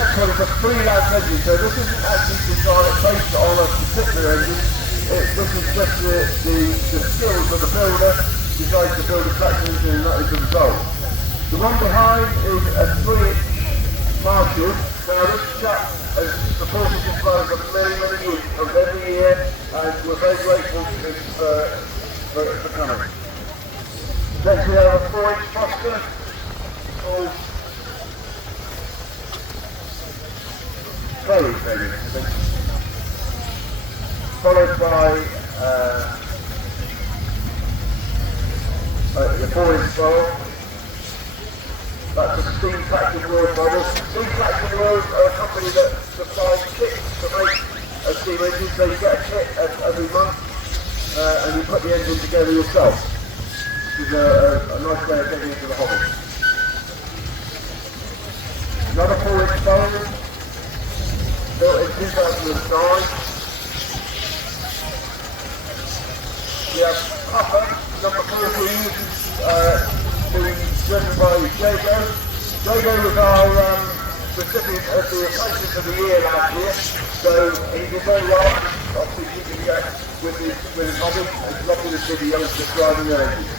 Next one is a freelance engine, so this isn't actually designed based on a particular engine. This is just the skills of the builder designed to build a tractor engine, and that is the result. The one behind is a 3-inch Marshall. Now this chap has supported this road for many years, comes every year, and we're very grateful to him for coming. Next we have a 4-inch Foster called Plowing, followed by the 4-inch bowl. That's a Steam Tractor World model. Steam Tractor World are a company that supplies kits to make steam engines. So you get a kit every month and you put the engine together yourself. Which is a nice way of getting into the hobby. Another 4-inch bowl, built in 2009. We have Puffer, number 14, being driven by Jago. Jago was our recipient of the Apprentice of the Year last year, so he did very well. Obviously keeping get with his hobby. It's lovely to see the youngsters driving their engines.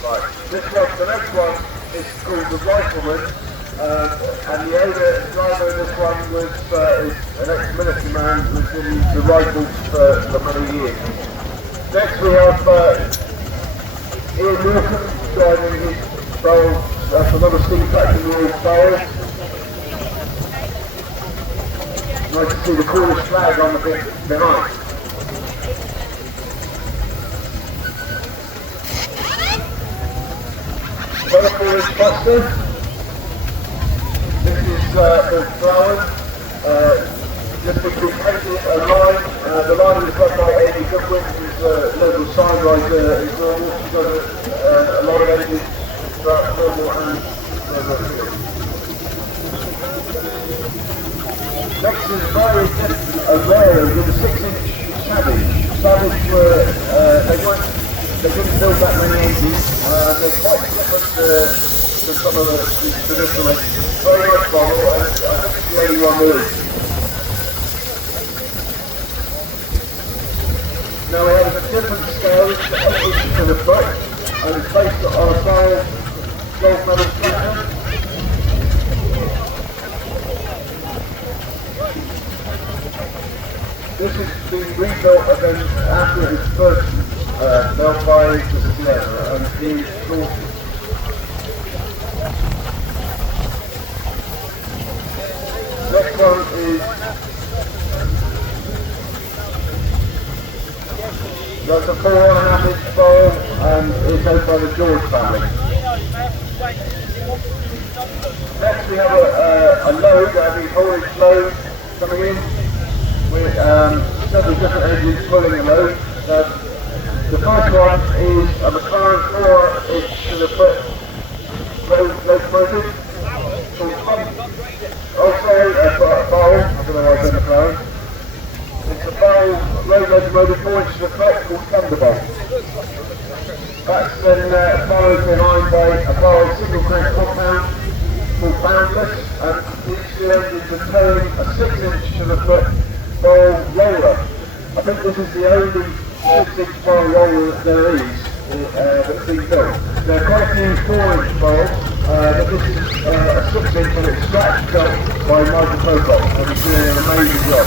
Right, the next one is called the Rifleman, and the driver of this one was an ex-military man who's been using the rifles for many years. Next we have Ian Wilson driving his bowl, that's another Steam Tractor World bowl. Nice to see the Cornish flag on the bit behind. Another 4-inch Buster. This is the Plowing. Just been painted a line. The line is run by Amy Goodwin, who's a local sign writer in Cornwall. She does a lot of engines throughout Cornwall and next is very rare with a 6-inch Savage. Savage they didn't build that many engines. They're quite different to some of the traditional engines. Very nice model, and I think it's the only one really. Now we have a different scale, it's 8 inches to the foot, and it's based on a solid gold medal tractor. This has been rebuilt again after its first built by the Gladiator and being sorted. Next one is that's a 4.5-inch bowl and it's owned by the George family. Next we have a load, a haulage load coming in with several different engines pulling a load. The first one is a McLaren 4-inch to the foot locomotive. Also a bowl, I don't know why I said McLaren. It's a bowl road locomotive 4-inch to the foot called Thunderbolt. That's then followed behind by a bowl single crank compound called Boundless, and each two engines are towing a 6-inch to the foot bowl roller. I think this is the only 6-inch bowl roller that there is that's been built. There are quite a few 4-inch bowls, but this is a 6-inch and it's scratch built by Michael Pocock, and he's doing an amazing job.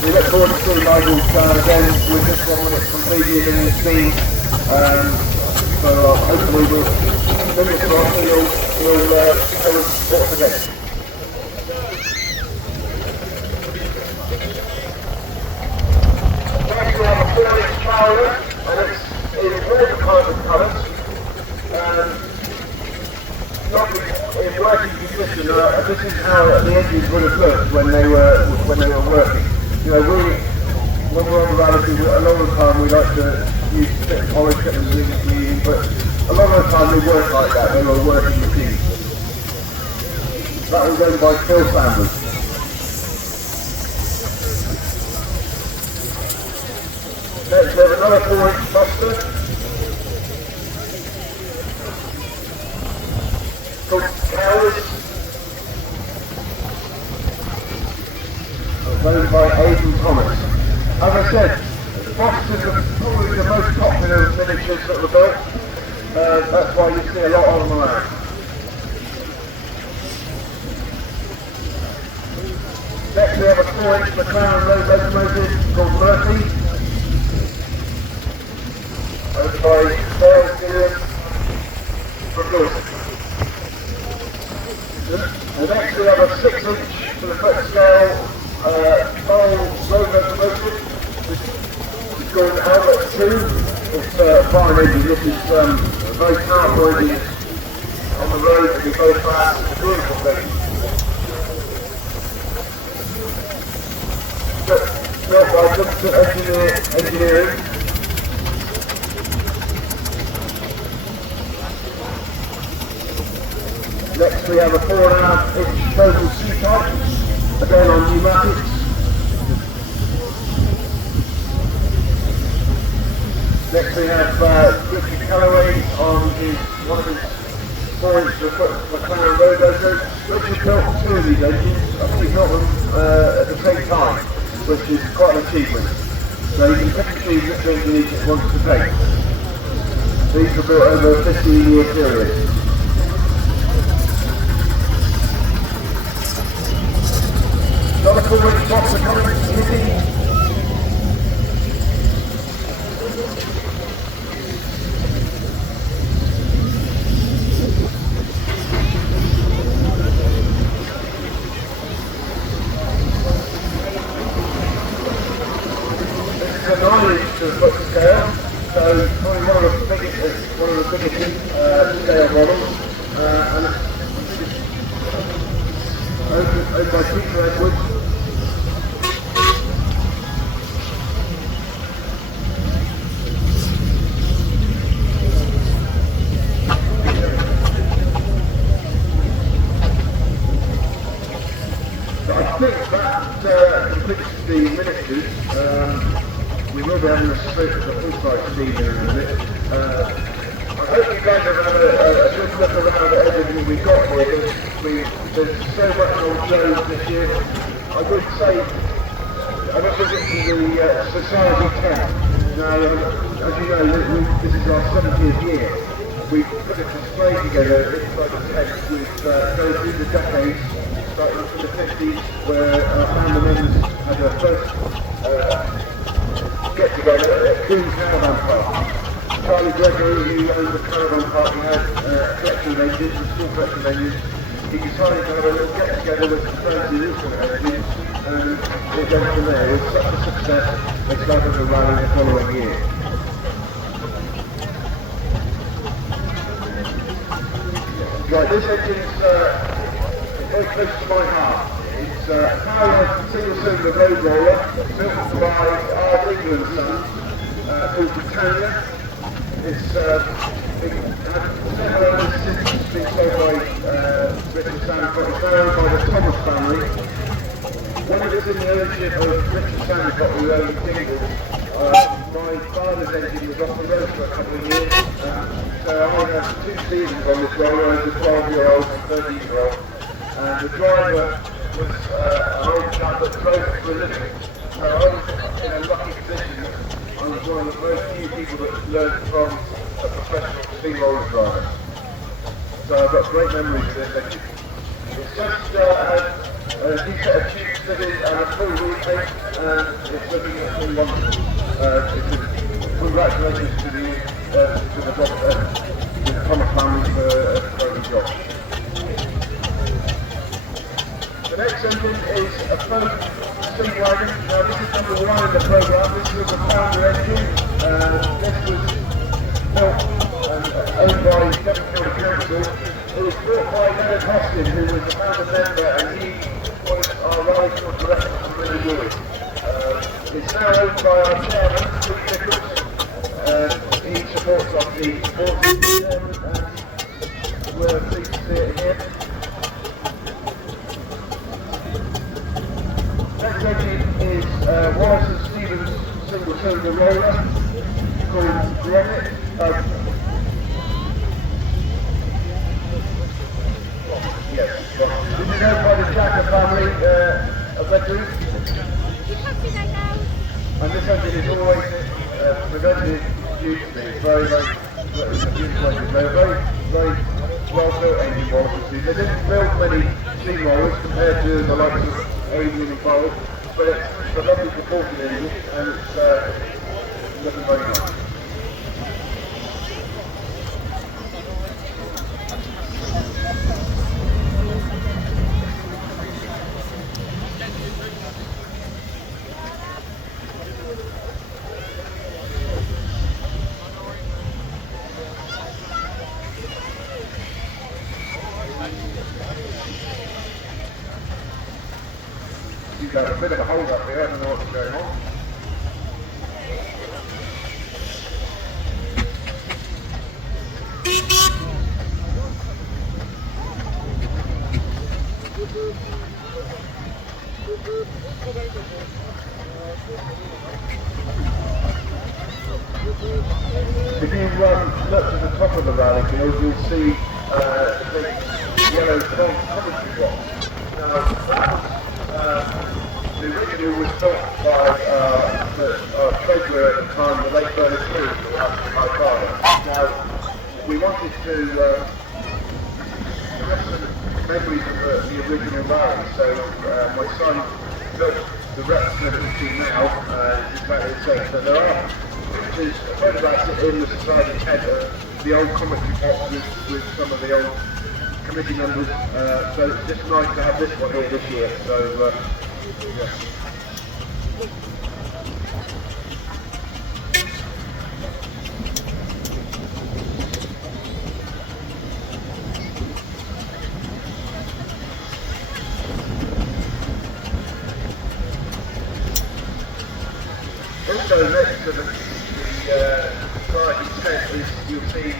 We look forward to seeing Michael again with this one when it's completed and it's seen. So hopefully we'll fingers crossed he'll support us again. We have a 4-inch trailer, and it's in watertight colours, not in working condition. This is how the engines would have looked when they were working. You know, when we're on the rally, a lot of the time we like to use thick polish and clean, but a lot of the time they weren't like that. They were working machines. That was owned by Phil Sanders. Next we have another 4-inch buster called Towers, owned by Aidan Thomas. As I said, the Busters are probably the most popular miniatures that were built. That's why you see a lot of them around. Next we have a 4-inch McLaren road locomotive called Murphy, owned by Dale Gilliam from Lewis. And next we have a 6-inch for the foot scale Plowing road locomotive, which is called Albert 2. It's a fine engine. This is a very powerful engine on the road to be very fast. It's a beautiful thing. Built by Contractors Engineering. Next we have a 4.5-inch total C-type, again on pneumatics. Next we have Ricky Calloway on one of his 4-inch McLaren road locomotives, which he built 2 of these engines. I think he built them at the same time, which is quite an achievement. So you can pick and choose which engine he wants to take. These were built over a 15-year period. Another 4-inch box of coming Kitty. This is a 9-inch to the foot scale, so probably one of the biggest scale models, and owned by Peter Edwards. I think that completes the miniatures. We will be having a full-size scene in a minute. I hope you guys have had a good look around at everything we've got here. There's so much on shows this year. I would say, I don't visit the Society tent. Now, as you know, this is our 70th year. We've put a display together inside the tent with going through the decades, starting from the 50s, where our family members had their first get together at Coombe Caravan Park. Charlie Gregory, who owned the caravan park, we had a collection of engines, a small collection of engines. He decided to have a little get together with some friends who used to engines, and it went from there. It was such a success, they started a rally the following year. Right, this engine is very close to my heart. It's a powered single-cylinder road roller built by our England son called Britannia. It's had several owners since it's been sold by Richard Sandcott. It's now owned by the Thomas family. When it was in the ownership of Richard Sandcott, who owned Dingle, my father's engine was off the road for a couple of years. So I had 2 seasons on this roller as a 12-year-old and 13-year-old. And the driver was an old chap that drove for a living. So I was in a lucky position. I was one of the very few people that learned from a professional steamroller driver. So I've got great memories of this engine. It's just had a new set of tubes fitted and a full repaint, and it's looking absolutely wonderful. Congratulations to the Thomas family for a great job. The next engine is a folk steam wagon. Now this is number 1 in the programme. This was a founder engine. This was built and owned by Devonfield Council. It was built by Leonard Hoskin, who was a founder member, and he was our rally tour director from Billy Lewis. It's now owned by our chairman, Steve Nichols. He supports our team, and we're pleased to see it here. with a roller called Gromit. Yes, this is owned by the Jacker family of veterans. And this engine is always prevented beautifully. It's very, it's a beautiful engine. They're very well built engine models. They didn't build many steamrollers compared to the likes of Adrian and Bowl, but it's a lovely proportion engine and it's looking very nice. You've got a bit of a hold up here, I don't know what's going on. If you look to the top of the rally field, you'll see the yellow commentary box. Now, the original was built by the treasurer at the time, the late Bernard Smith, my father. Now, we wanted to memories of the original rally, so my son built the replica that we see now, exactly the same. So there are pictures, photographs in the Society tent of the old commentary box with some of the old committee members, so it's just nice to have this one here this year. So, yeah. Also next to the society tent is, you'll see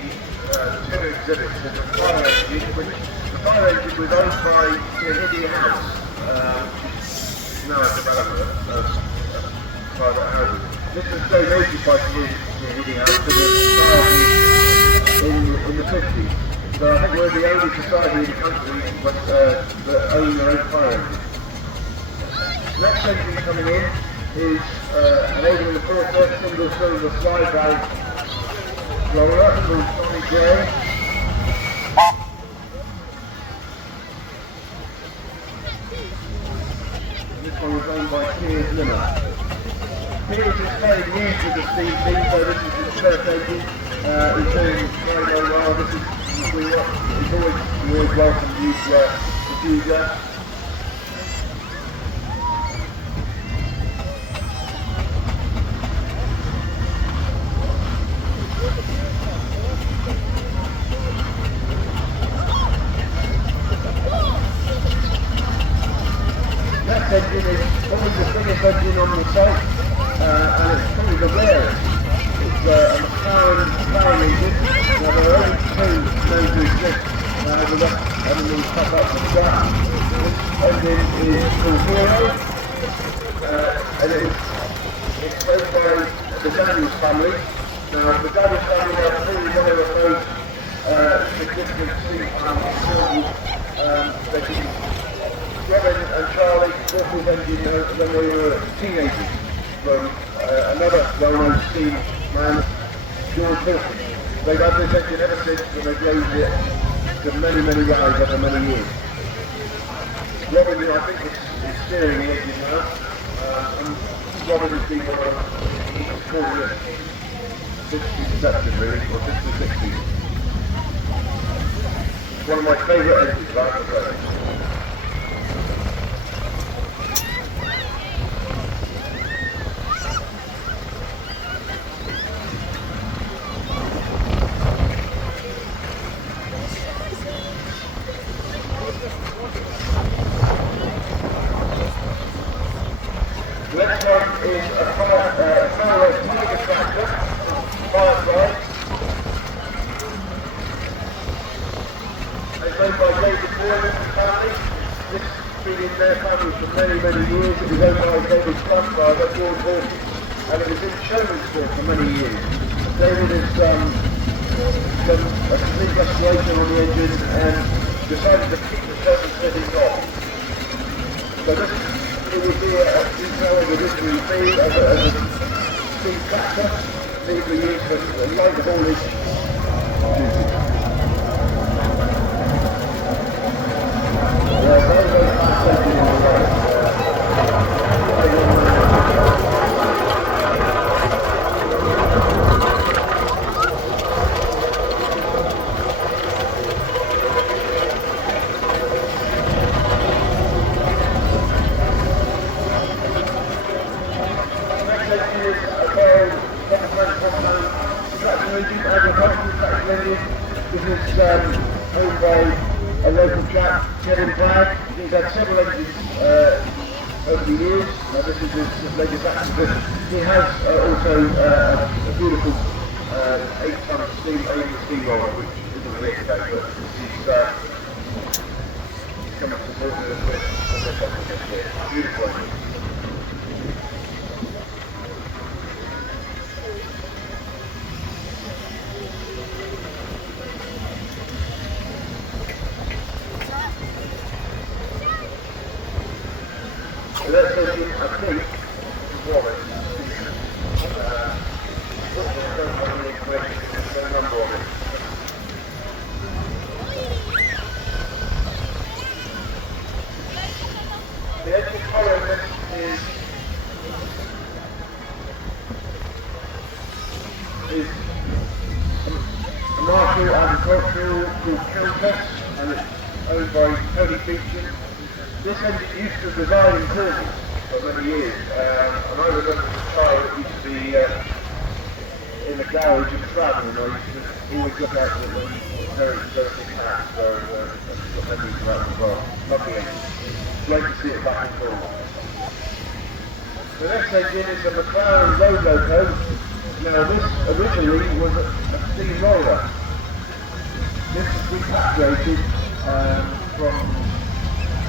two exhibits. There's a fire engine, which the fire engine was owned by the India House. Now a developer, private house. This was donated by the India House to the in the 50s. So I think we're the only society in the country that own their own fire engine. Next engine coming in is an 8 single cylinder slide valve roller called Johnny Gray. This one was owned by Piers Limmer. Piers is very new to the steam team, so this is his first engine. He's doing very well. This is he's always welcome to use the user. That engine is probably the biggest engine on the site, and it's probably the rarest. It's a McLaren engine. Now there are only two known to exist, the rest everything's cut up from scratch. This engine is called Hero, and it's owned by the Daniels family. Now the Daniels family are probably one of the most significant steam families. They can Robin and Charlie bought his engine when they were teenagers from another well-known steam man, George Hilton. They've had this engine ever since, and they've raised it to many, many rides over many years. Robin, I think, is steering the engine now, and Robin has been one of 40 years, 50 conception really, or 50, 60. It's one of my favourite engines, I have to say. Next one is a fire tractor, Firefly. It's owned by David Boylan family. This has been in their family for many, many years. It was owned by David's grandfather, George Hawkins. and it was in showroom store for many years. David has done a complete restoration on the engine and decided to keep the surface fittings on. So this it would be a detail of the history of the as a steam tractor, typically used for light haulage duty. Very fast engine on the road. This is owned by a local chap, Kevin Bragg. He's had several engines over the years. This is his latest acquisition. He has also a beautiful 8-ton steamroller, which isn't here today, but he's come to support us with beautiful engine. So that's engine, I think, wallet. The engine colour is a Marshall agricultural called Contractors, and it's owned by Tony Beecham. This engine used to reside in Cornwall for many years, and I remember as a child it used to be in the garage in Plowing, and I used to always look out for them. Very, very big hat, so I've got memories of that as well. Lovely engine. Great to see it back in Cornwall. The next engine is a McLaren road loco. Now this originally was a steam roller. This was repatriated from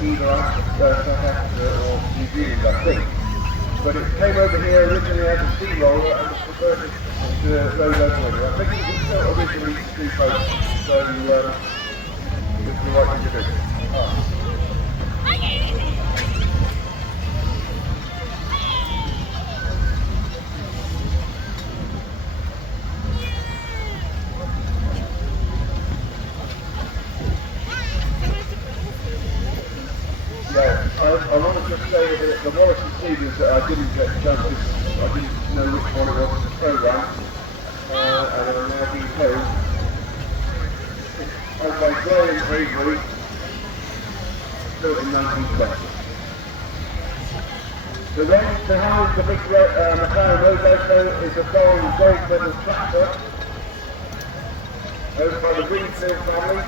either South Africa or New Zealand, I think. But it came over here originally as a steamroller and was converted to a road locomotive. I think it was originally steam boat, so it's the right thing to do. Yeah, I want to just say that the Wallace and Stevens that I didn't get justice, I didn't know which one it was in the programme, and I'm now being told it's owned by Graham Avery, built in 1920. The range behind the big McLaren road loco is a gold medal tractor, owned by the Greenfield family.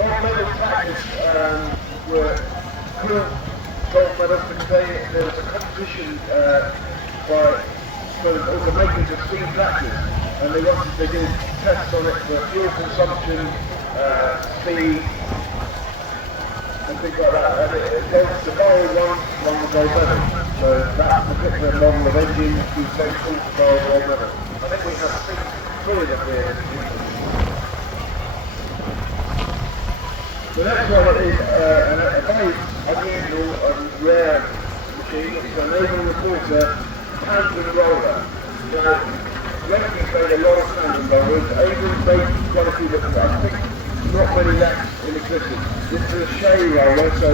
Gold medal tractors were cool gold medals because there was a competition by all the makers of steam tractors, and they did tests on it for fuel consumption, speed, and things like that. And the gold won the gold medal. So that particular model of engine was so cool to gold medal. I think we have 3 of them here. The next one is a very unusual and rare machine. It's an Avon Reporter tandem roller. Now, Weses made a lot of tandem rollers. Avon made quite a few different ones. I think not many left in existence. This is a Shay roller, so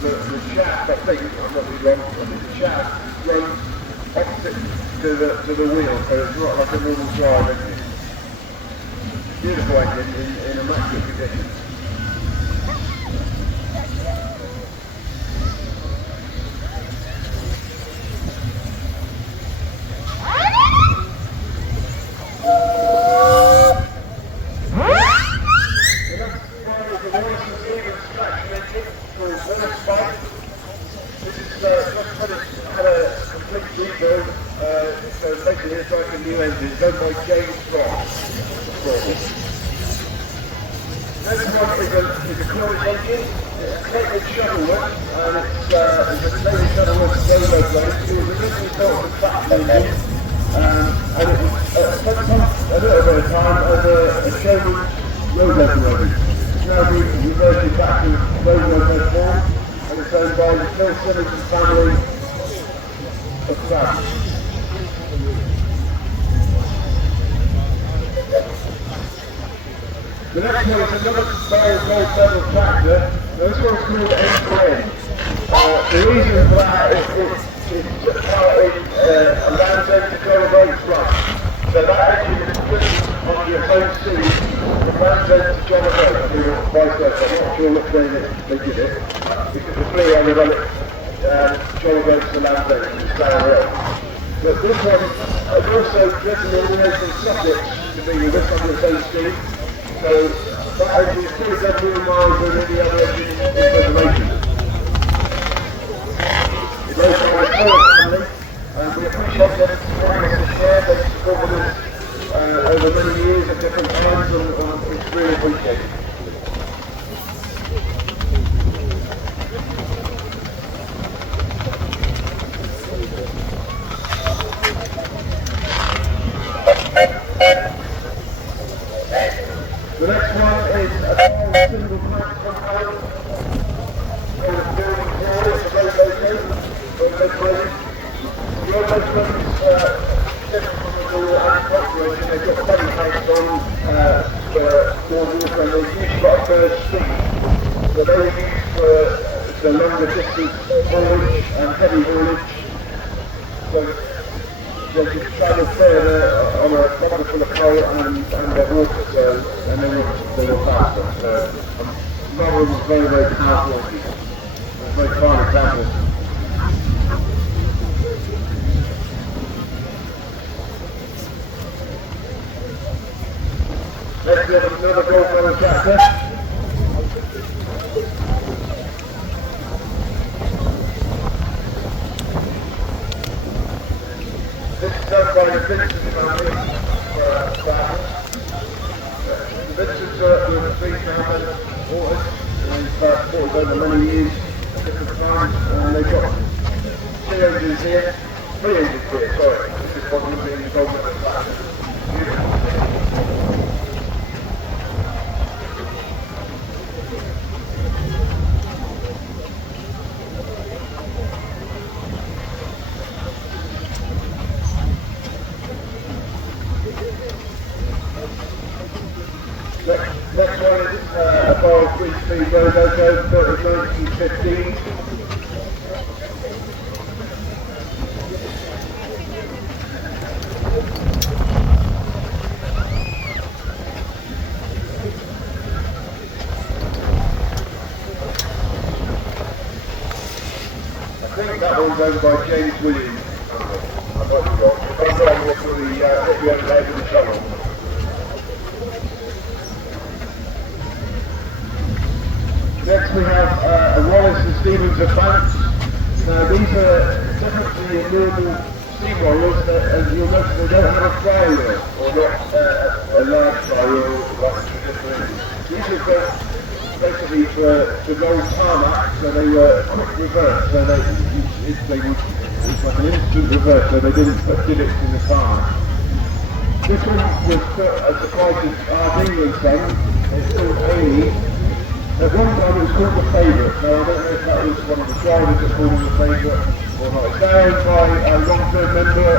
the shaft, I think, I'm not really wrong, I think the shaft runs opposite to the wheel, so it's not like a normal drive engine. Beautiful engine in immaculate condition. So basically it's like a new engine, it's owned by James Ross. Next one is a closed engine. Connected Shuttleworth, and it's a Connected Shuttleworth solo place. It was originally built for track engine, and it was spent a little bit of time as a showman's road locomotive. It's now been reverted back to road locomotive form, and it's owned by the Phil Simmons family of France. The next one is another barrel gold pedal tractor. Now this one's called end-to-end. The reason for that is it's a land's end to cover road flush. So that engine is split on your home seat from land's end to John Road. I mean, vice versa. I'm not sure which way they did it. Because the three on the road, John Road to land's end, and it's down road. But this one is also driven all the way from Sussex to be with this on the same street. So that engine is 37 miles than any other engine in reservation. It goes by a third family, and we appreciate them supporting us to share. They've supported us over many years at different times, and it's really appreciated. The next one is a single crank compound called a building floor. It's a road locomotive. The road locomotive is different from the door and operation. They've got belly tanks on for more water, and they've usually got a third speed. So they were used for the longer distance haulage and heavy haulage. So they could travel further on a bottle full of coal and their water, so, and they were faster. So, another one was very, very powerful. It was a very fine example. Next we have another gold medal tractor. This is done by the Vincent family for the Vincents were three family authors, and they've supported over many years at different times, and they've got three engines here, sorry. This is what would be in the gold medal tractor. Next one is a bar 3-speed road loco, built in 1915. I think that one's owned by James Williams. I'm not sure. I'm not what the other day with the shovel. Next we have a Wallace and Stevens of France. Now these are different to your normal steam rollers, as you'll notice they don't have a flywheel, or not a large flywheel like traditional. These are built basically to roll tarmac, so they were quick reverse, so it's like an instant reverse, so they didn't put divots in the tarmac. This one was put as the price of our England son. It's called Amy. At one time it was called the Favourite. Now I don't know if that was one of the drivers that called it the Favourite or not. It's now owned by a long-term member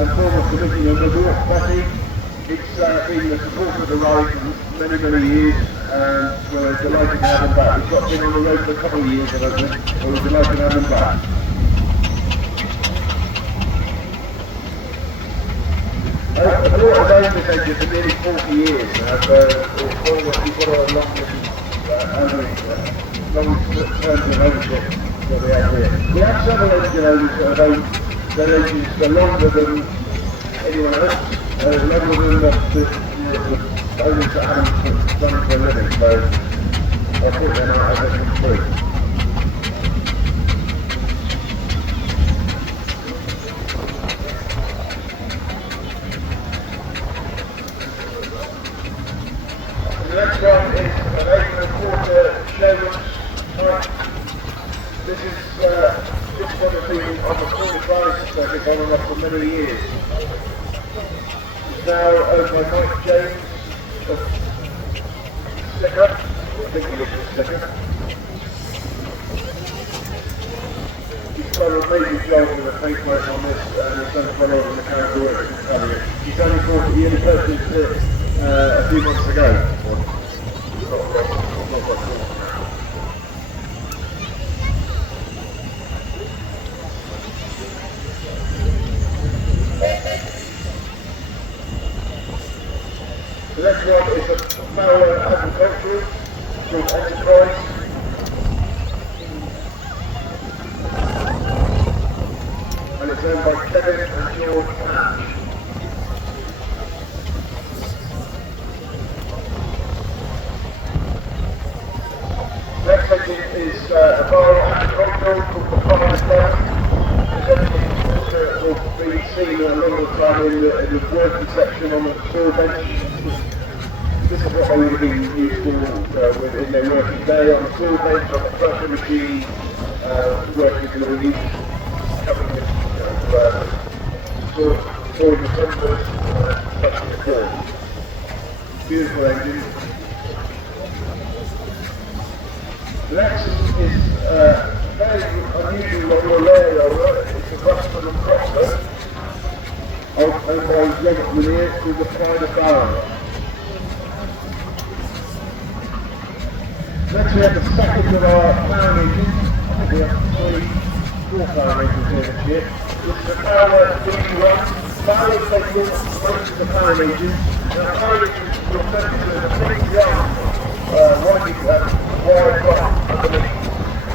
and former committee member, North Betty. It's been the support of the ride for many, many years, and we're delighted to have him back. We've got him on the road for a couple of years, I don't think, but we're delighted to have him back. I've owned this engine for nearly 40 years now, so it's one of the people who are long terms of ownership that we have here. We have several engine owners that have owned their engines for longer than anyone else, longer than the owners that haven't done it for a living, so I'll put them out as they come through. The next one is an 8 1/4 Chevron tonight. This one has been on the quarter-final circuit on and off for many years. It's now owned by Mike James of Sticker. I think he lives in Sticker. He's done an amazing job with the paintwork on this, and he's done quite a lot of mechanical work in Gladiator. He's only purchased it a few months ago. The next one is a Plowing agricultural called Enterprise. And it's owned by Kevin and George Hatch. Next engine is a agricultural called the Contractors. Will be seen a lot of the time in the working section on the floor bench. This is what they would have been used for in their working day on the floor bench, on the pressure machine, working for the week, covering the storing the timbers, touching the floor. Beautiful engine. The next is very unusual on your layer. It's a Russell and Crossbow, owned by Robert Lanier, called the Pride of Barrow. Next we have the second of our Plowing engines. I think we have 4 Plowing engines here this year. This is a Power DB1. Plowing takes most of the Plowing engines. Now Plowing engines will focus on a big young wide block underneath.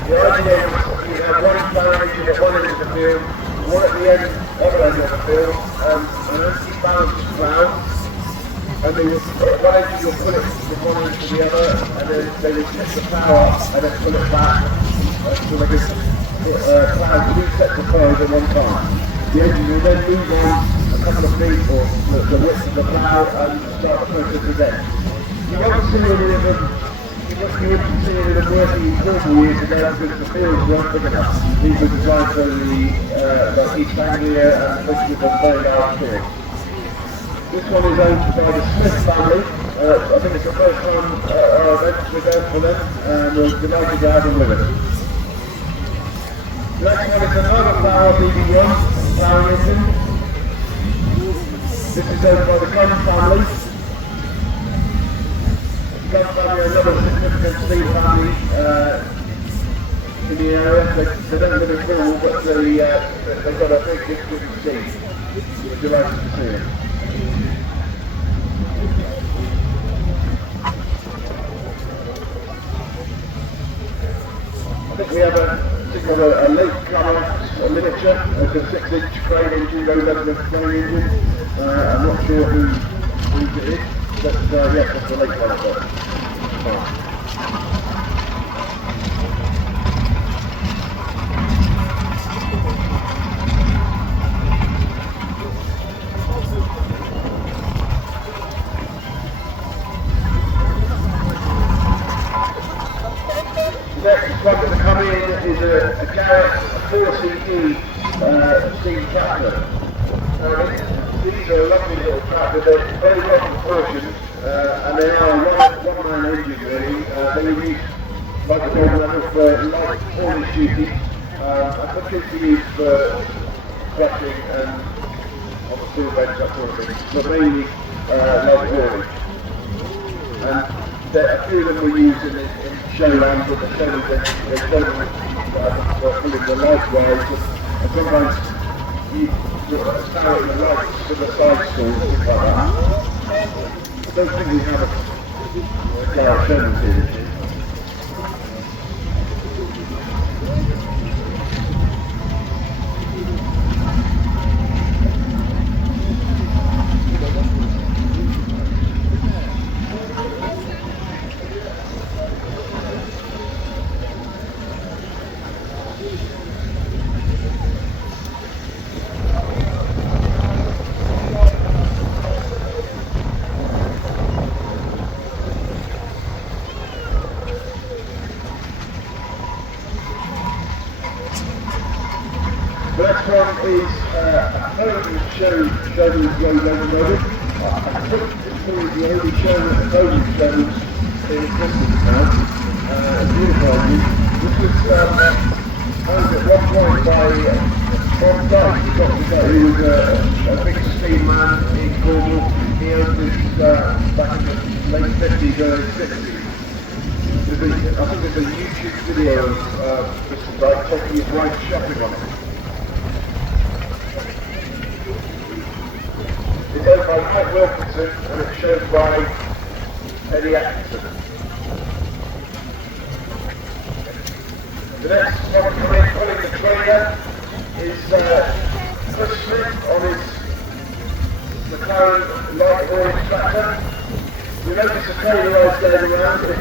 The idea is you have one Plowing engine at one end of the field, one at the other end of the field, and an empty balanced plough. And they will, one engine will pull it from one end to the other, and then they will tip the plough up and then pull it back, so they can plough 2 sets of ploughs at one time. The engine will then move on a couple of feet or the width of the plough and start the process again. You won't see any of them. You wouldn't see any of them working in 40 years ago because the fields weren't big enough. These were designed for the St Agnes and especially the very large field. This one is owned by the Smith family. I think it's the first time our event we're going for them, and we're delighted to have them with us. The next one is another Power DB1 Plowing engine. This is owned by the Gunn family. The Gunn family are another significant steam family in the area. They don't live in Cornwall, but they've got a big history of steam. We're delighted to see them. I think we have a late colour, a miniature, it's a 6-inch crane engine, low level crane engine. I'm not sure whose it is, but yes, that's a late colour. Next one to come in is a Garrett 4CE steam tractor. These are a lovely little tractor, they're very well proportioned and they are a one-man engine really. They were used like the dog level for light haulage duty and particularly used for crushing and on the steel bench, that sort of thing, but mainly light haulage. And a few of them were used in showlands with the showers they're pulling the light wires, and sometimes you power the lights to the side stools and things like that. I don't think we have a Garrett showlands here this year. The next one is a home show with road locomotive. I think it's probably the only show that home shows in existence now. This was owned at one point by Contractors, who was a big steam man in Cornwall. He owned this back in the late 50s, early 60s. I think there's a YouTube video of Mr. Dyke taking his wife shopping on it. It's owned by Mike Wilkinson and it's shown by St Agnes. The next one coming in pulling the trailer is Chris Smith on his McLaren light orange tractor. You notice the trailer rides going around. If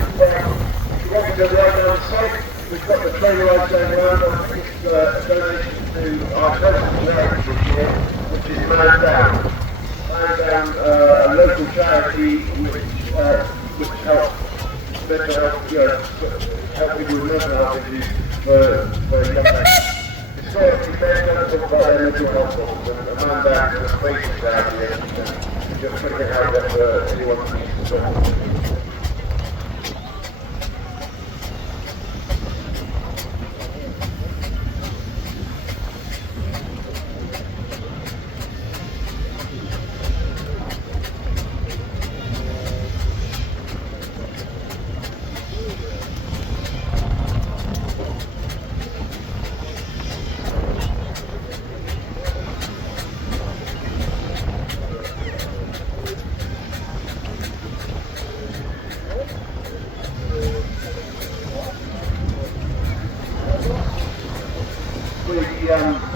you want to go right down the site, we've got the trailer rides going around. I think it's a donation to our local charity this year, which is Man Down. Man Down, a local charity which helps mental health, help people with mental health issues for young men. Historically, men don't talk about their mental health problems, and a Man Down is a basic charity and just putting it out there for anyone who needs to talk.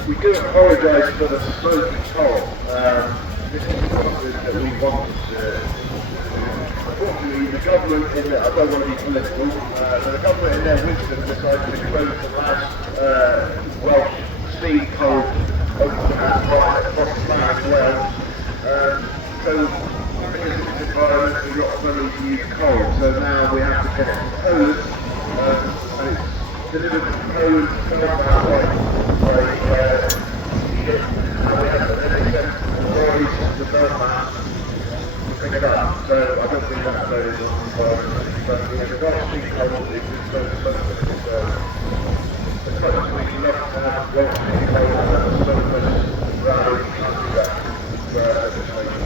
We do apologise for the smoke and toll. This is something that we want to. Unfortunately, the government, I don't want to be political, but the government in their wisdom decided to close the last Welsh speed pole over the right across the plan as well. So, because of this environment, we're not friendly to use coal. So now we have to get it from Poland, and it's delivered from Poland to Belfast by ship. And we have to then send lorries to Belfast to pick it up. So I don't think that's very good environment. But the Welsh speed pole is so expensive. So as much as we love to have Welsh speed pole and so much rather we can't do that for legislation.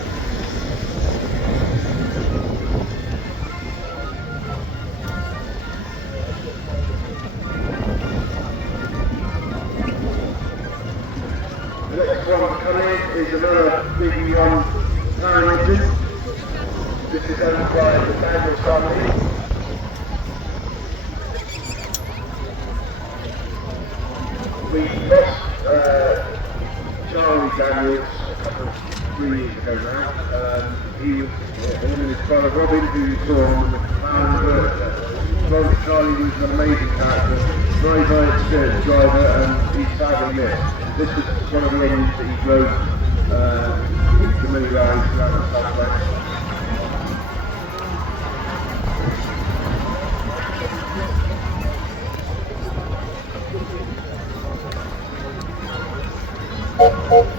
The next one coming in is another big power engine. This is owned by the Daniel family. We lost Charlie Daniels a couple of 3 years ago now. Him and his brother Robin, who you saw on the Plowing. Charlie was an amazing character, very experienced driver, and he's sadly missed. This is one of the engines that he drove to many rides around the southwest.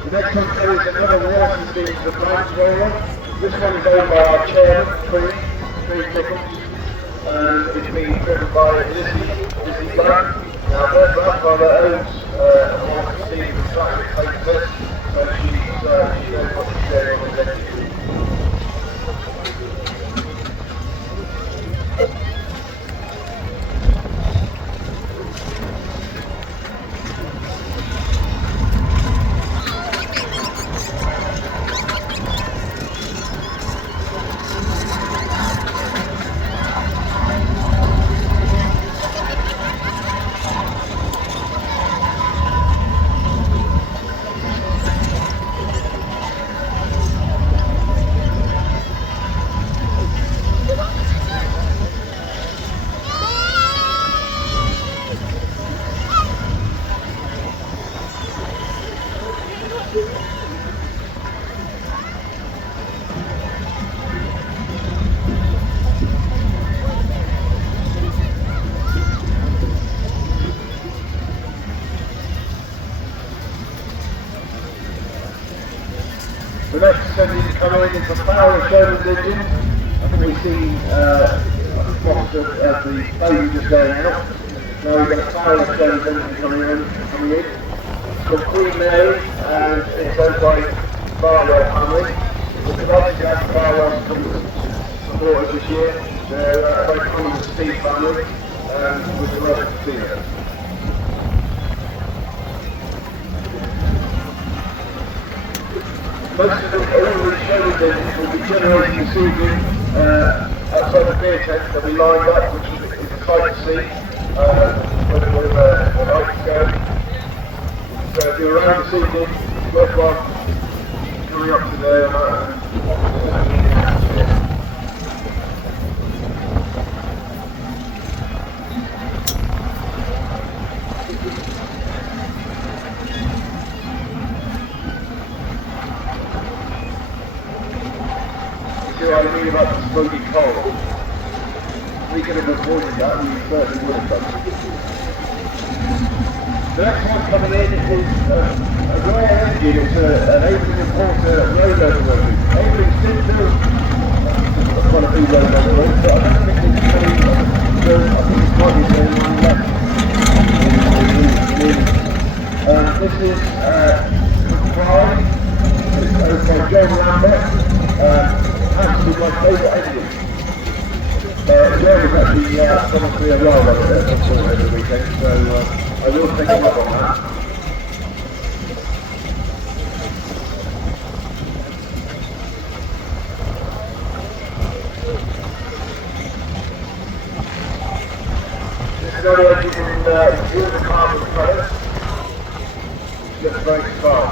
The next one is another Weses being the Banks roller. This one is owned by our chairman, Chris Nichols, and it's being driven by Lizzie Black. Now her grandmother owns a Steve Traffic Home, so she knows what she's doing on the deputy. engine come in. It's a power Sherman's engine. I think we've seen spots of the baby just going out. Now we've got a power Sherman's engine coming in. It's called Queen Mary, and it's owned by Barlow family. We're delighted to have Barlow support us this year. They're a very common Steve family, and we're delighted to see them. Most of the ordinary showroom engines will be generating this evening outside the beer tent that we lined up, which is a sight to see where the lights go. So if you're around this evening, it's worthwhile coming up to there. I mean about the smoky coal. We could have avoided that, we certainly would have done. The next one coming in is a rare engine. It's an Abraham and Porter road locomotive. Abraham still builds quite a few road locomotives, but I don't think it's very good. I think it's quite the same one left. This is Plowing. It's owned by John Lambert. Absolutely my favourite engine. John is actually probably a ride over there at some point over the weekend, so I will take him up on that. This is another engine in the carbon colours. It's just very smart.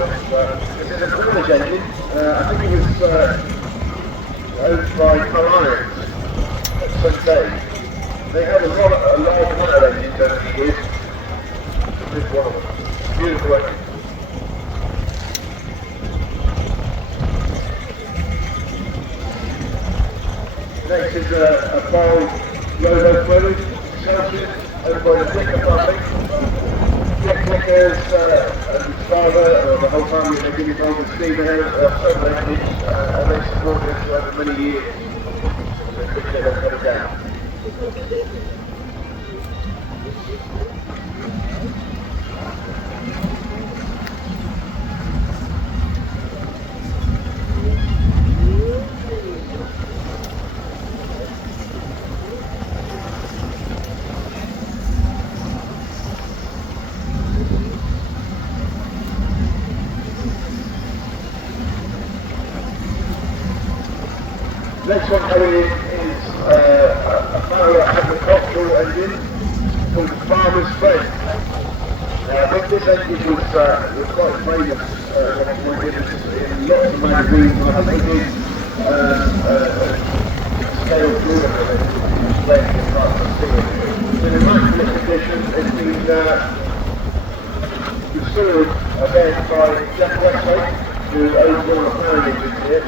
This is a Cornish engine. I think it was owned by Contractors at St Agnes. They had a large number of engines over the years. This is one of them. Beautiful engine. Next is a bold road locomotive, Celsius, owned by the Dicker family. Dick Dickers and his father, the whole family, they give involved with Steve and several engines, and they supported us over many years. They quickly don't put it down. Next one coming in is a power agricultural engine called the Farmer's Friend. I think this engine was quite famous in lots of magazines, and I think they did scale through it and displayed it in front of the field. It's in immaculate condition. It's been restored again by Jeff Westlake, who owns one of the Plowing engines here.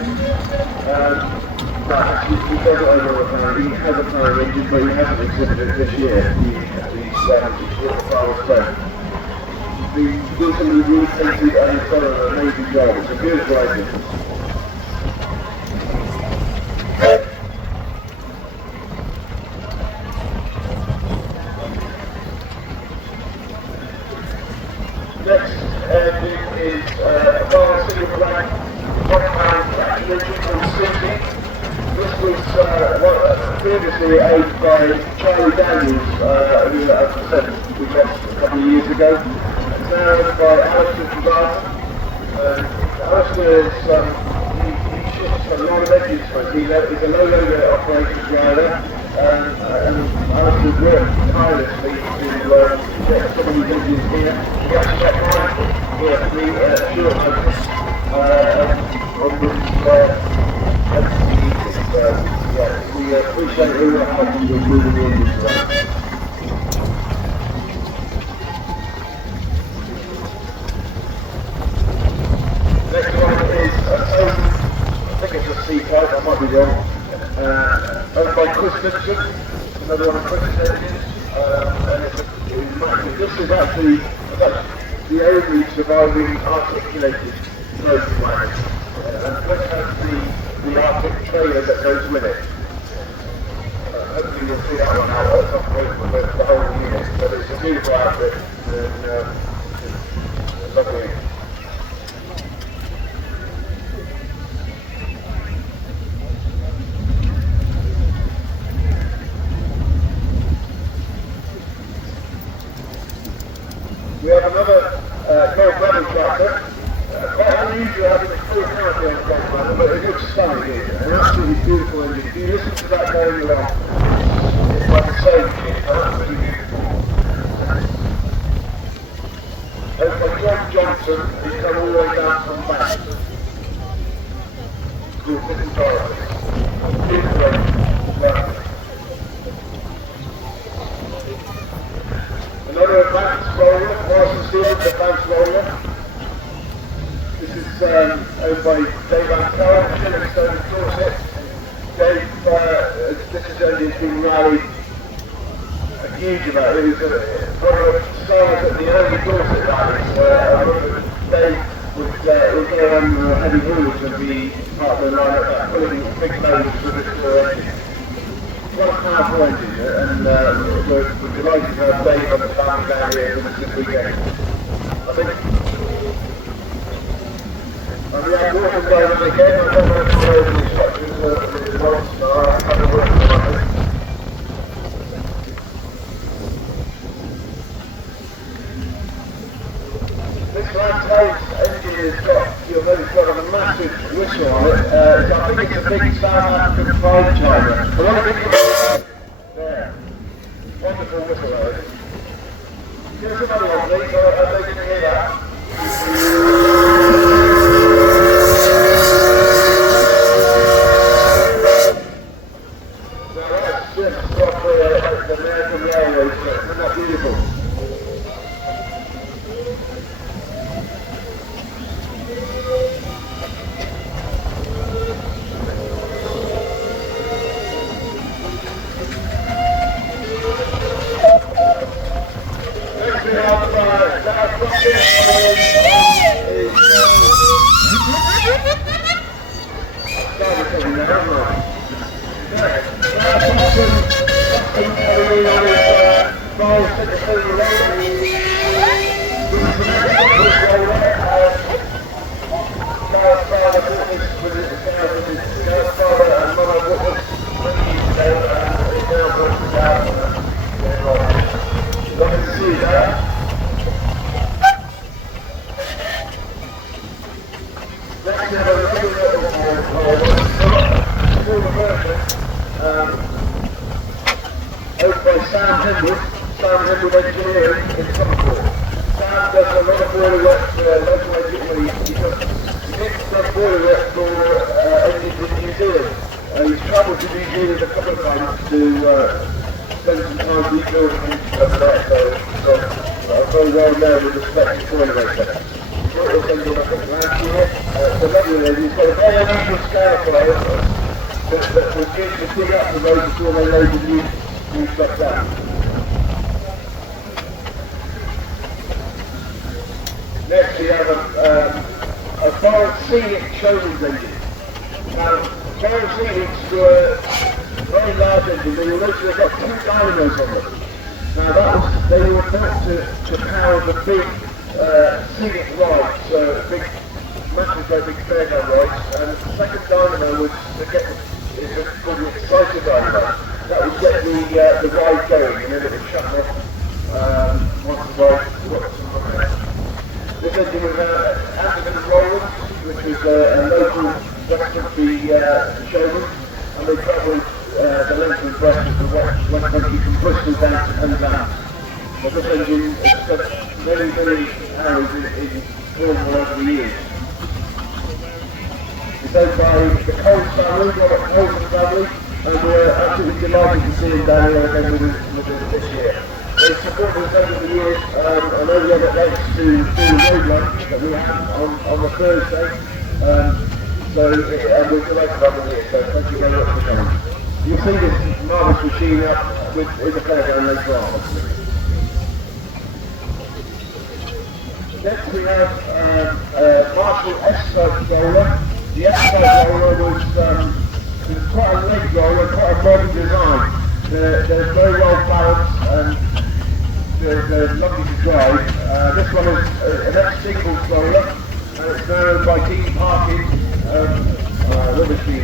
He doesn't own a power, he has a power engine, but he hasn't exhibited it this year. He's the Farmer's Friend. The recently repainted and he's done an amazing job. It's a beautiful engine. Next engine is a Farmer's single blank 1-pound traction engine from City. This was previously owned by Charlie Daniels, who, as I said, we lost a couple of years ago. It's now owned by Alistair Kazan. Alistair is, he ships a lot of engines for us. He's a low-loader operations driver, and Alistair's worked tirelessly to get some of these engines here. He actually got mine here for me at short notice on this we appreciate all the help you're moving the engine today. Next one is a Toten, I think it's a C-type, I might be wrong, owned by Chris Nixon, another one of Chris's engines, and this is actually the only surviving articulated road plan. and plus has the Arctic trailer that goes with it. Hopefully you'll see that one out at some point with the whole unit, but it's a beautiful outfit and it's lovely. We have another cold-blooded tractor. Quite unusual having a full canopy on cold-blooded, but it looks stunning here. An absolutely beautiful engine. If you listen to that going along, it's like a sewing machine. It's absolutely beautiful. Over by John Johnson, he's come all the way down from back. Called St Agnes. Beautiful engine. Another advanced roller, Morrison Stevens advanced roller. This is owned by Dave Van Carroll, Shillingstone and Dorset. Dave, this is only been rallied a huge amount. It was one of the stars at the early Dorset rallies. Dave would go on heavy wheels and be part of the lineup, pulling big loads with this engine. What a powerful engine, and we're delighted to have Dave on the family down here with us this weekend. I think we have water going on again. I don't know if you know the instructions of the results, so I'll have a word for them. This Lantain's engine has got, you'll notice, got a massive whistle on it. I think it's a big South African pride timer. There. Wonderful whistle that is. Give us another one, please, so they can hear that. Now that's just proper the American Railways, isn't that beautiful? Sam Engineering in Singapore. Sam does a lot of boiler work for local engineering because he did some boiler work for engines in New Zealand. He's travelled to New Zealand a couple of times to spend some time rebuilding engines over there, so very well known with respect to boiler work. He's got this engine, I think, last year. The lovely lady, he's got a very unusual scale for it that was used to dig up the road before they loaded new stuff down. Next we have a foreign scenic showroom engine. Now, foreign scenics were very large engines, and you'll notice they've got two dynamos on them. Now they were built to power the big scenic rides, so big, massive, very big fairground rides, and the second dynamo was to get it's called the exciter dynamo. That would get the ride going, and then it would shut off once the ride got some momentum. This engine was Anthony Rollins, which was a local West Country showroom, and they travelled the length and breadth of the West Country from Bristol down to Penzance. But this engine has spent many, many hours in Cornwall over the years. It's owned by the Coles family, Robert Coles family, and we're absolutely delighted to see him down here again with us this year. They've supported us over the years, and I know we have it thanks to the road lunch that we have on the Thursday, and we're delighted about it here, so thank you very much for coming. You'll see this marvellous machine up in the fairground later on. Next we have Marshall S-type roller. The asphalt roller was quite a late roller, quite a modern design. They're very well balanced and they're lovely to drive. This one is an ex-single roller and it's known by Dean Parking, obviously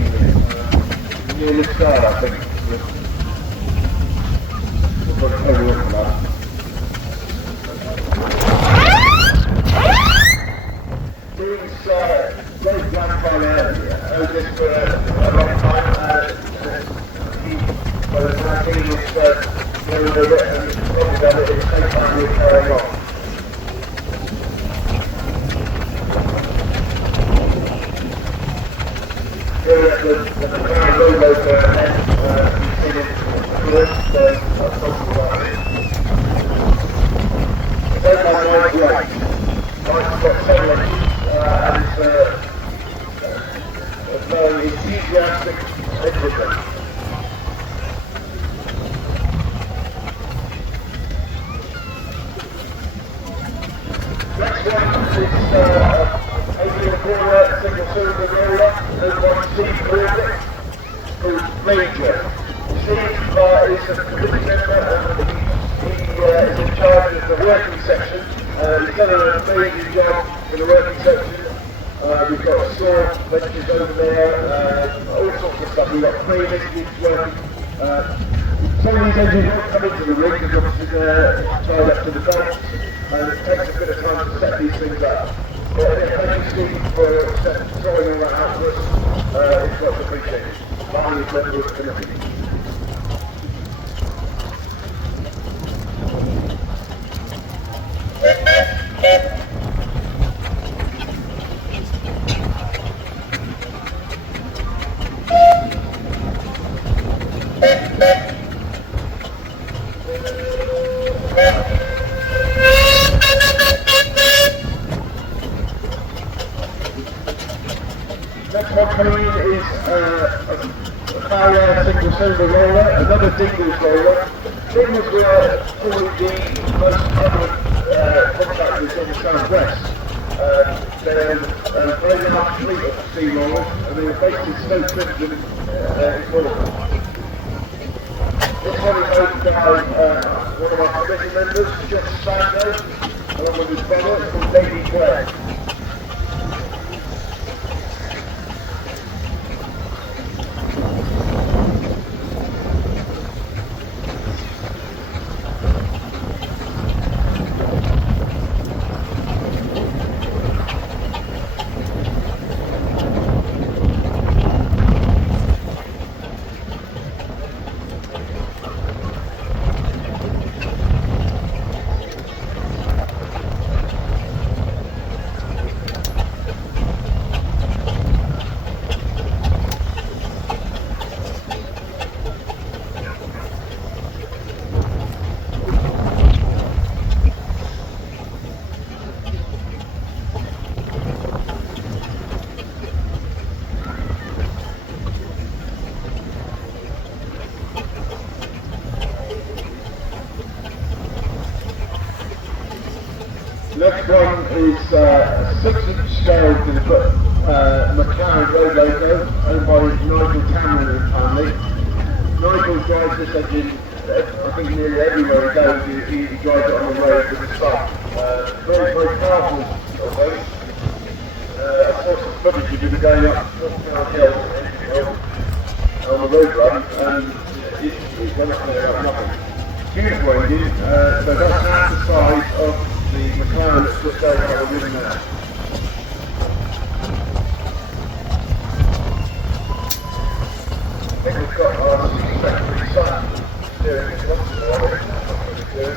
near the start, I think. Dean's great grandfather owned this for a long time. By the time Dean was nearly the it and probably done it at the same time we were carrying on. Here at the McLaren logo for head, you see it good, so that's possible about it. It's owned by Mike White. Mike's got 7 engines and it's very enthusiastic everything. Next one is over the corner, single cylinder roller, owned by Steve Gordon, called Major. Steve is a committee member and he is in charge of the working section. He's done an amazing job in the working section. We've got saw benches over there, all sorts of stuff. We've got crane engines working. Some of these engines won't come into the rig because obviously they're tied up to the belts and it takes a bit of time to set these things up. But thank you Steve for throwing all that out for us. It's much appreciated. Martin is member of the committee. Next one coming in is a power single cylinder roller, another Dingles roller. Dingles were probably the most prevalent contractors in the South West. They're a very large fleet of steam rollers and they were based in Stoke Clifton in Norfolk. This one is owned by one of our committee members, Josh Sando, along with his brother, it's called Lady Claire. Next one is a 6-inch scale to the McLaren road logo, owned by Nigel Cameron and family. Nigel drives this engine, I think nearly everywhere he goes, he drives it on the road with his son. Very, very powerful of those. I saw some footage of him going up hill on the road run, and it's got nothing. Beautiful engine, so that's half the size of the McLaren that's just going out of the rim there. I think we've got our 60-secondary sun steering it once in a while. That's pretty good.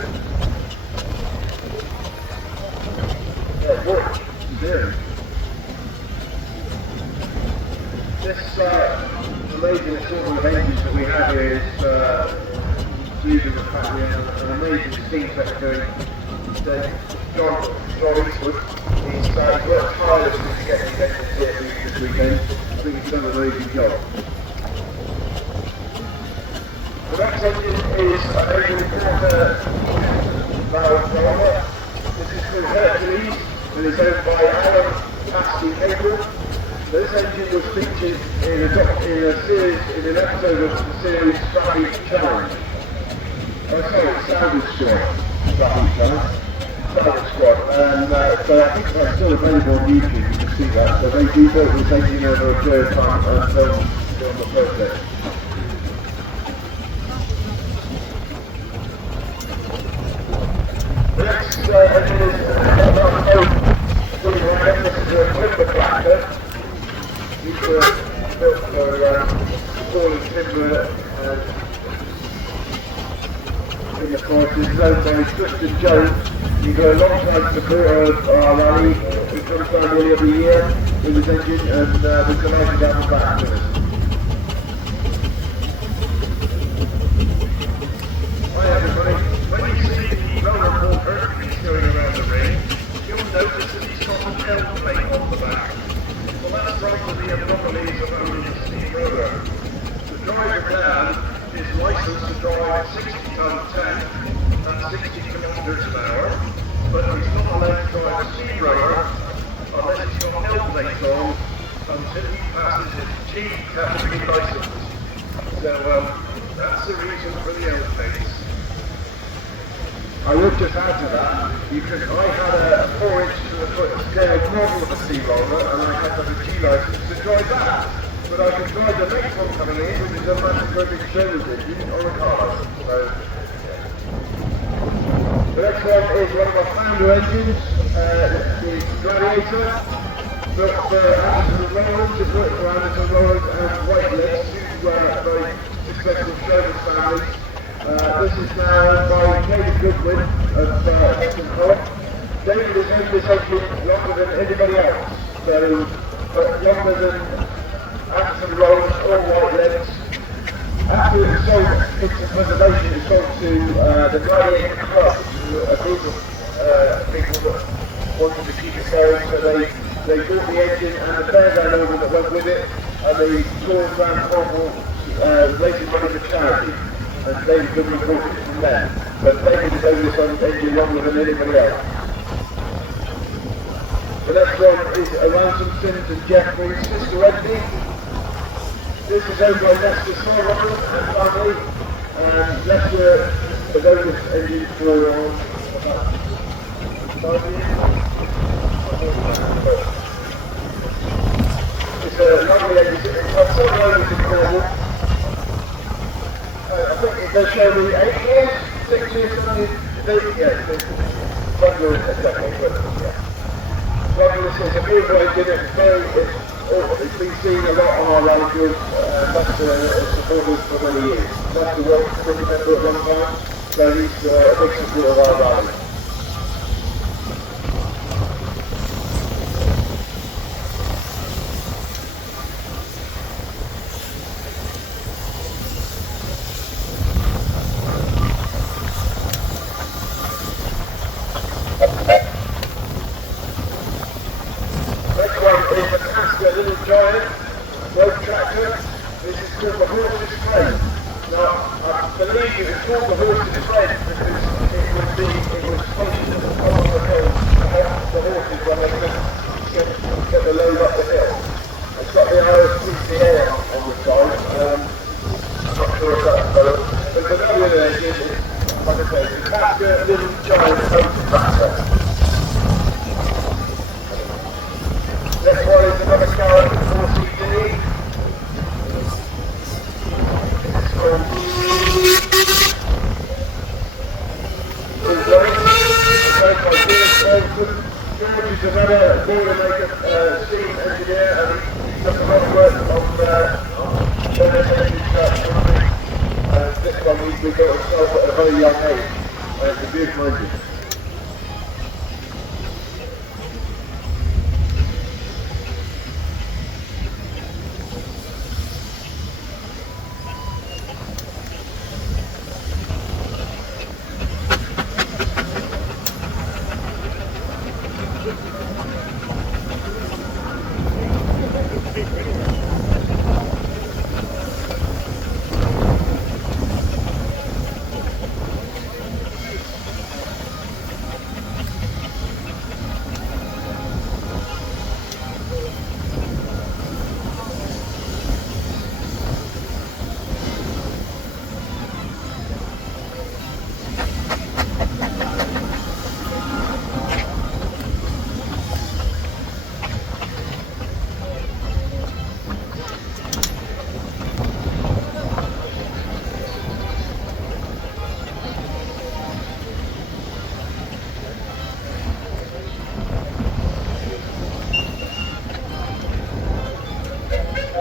Yeah, it works. Steering. This amazing assortment of engines that we have here is due to the fact we have an amazing steam secretary. John Eastwood, he's worked tirelessly to get these engines here this weekend. I think he's done a very good job. The next engine is an 8.25 valve roller. This is called Hercules and is owned by Alan Pasty Cable. This engine was featured in an episode of the series Scrappy Challenge. Salvage Squad. Scrappy Challenge. Salvage Squad. And so I think that's still available on YouTube, you can see that. So they rebuilt this engine over a period of time and filmed the process. The next engine is this is a timber tractor. These are built for hauling timber and in the forest. This is owned by Tristan Jones. He's a long-time supporter of our rally. He comes down nearly every year with his engine, and we're delighted to have him back with us. Hi everybody. When you see the roller walker going around the ring, you'll notice that he's got an L plate on the back. Well, that's right for the anomalies of owning a steam roller. The driver down is licensed to drive 60-ton tank at 60 kilometres an hour, but he's not allowed to drive a steam roller unless he's got L plates on until he passes his G category licence. So that's the reason for the L plates. I would just add to that, because I had a 4-inch to the foot scale model of a steamroller, and I had to have a G license to drive that. But I can drive the next one coming in, which is a massive big service engine on a car. So, yeah. The next one is one of my founder engines, the Gladiator, built for Anderson and Rollins. It's worked for Anderson, Rollins and Weses, two very successful service families. This is now owned by David Goodwin of Western College. David has owned this engine longer than anybody else, so longer than Anderson Rollins or Weses. After it was sold into preservation, it was sold to the Gladiator Club, a group of people that wanted to keep it going, so they bought the engine and the fairground owner that went with it, and they toured around Cornwall raising money for charity. And David Goodwin brought it from there. But David has owned this engine longer than anybody else. The next one is a Ransom Sims and Jeffrey's sister engine. This is owned by Lester Smallwood and family. And Lester has owned this engine for about 5 years. It's a lovely engine. It's got 7 owners in Cornwall. I think it does show me 8 years, 6 years, 7 years, yeah, it's longer than a decade, but yeah. This is a beautiful engine, it's been seen a lot on our rally field, Lester supporters for many years. Lester worked for the member at one time, so he's a big supporter of our rally. Giant road tractor. This is called the horse's friend. Now, I believe it was called the horse's friend because it was functioning at the top of the hill to help the horses when they could get the load up the hill. It's got the ISPCA on the side. I'm not sure if that's better. But the other engine is, like I say, it's a Casca Little Giant road tractor. Next one is another carrot 4CD. It's called George is another boilermaker, steam engineer, and he's done a lot of work on this one we got ourselves at a very young age. It's a beautiful engine.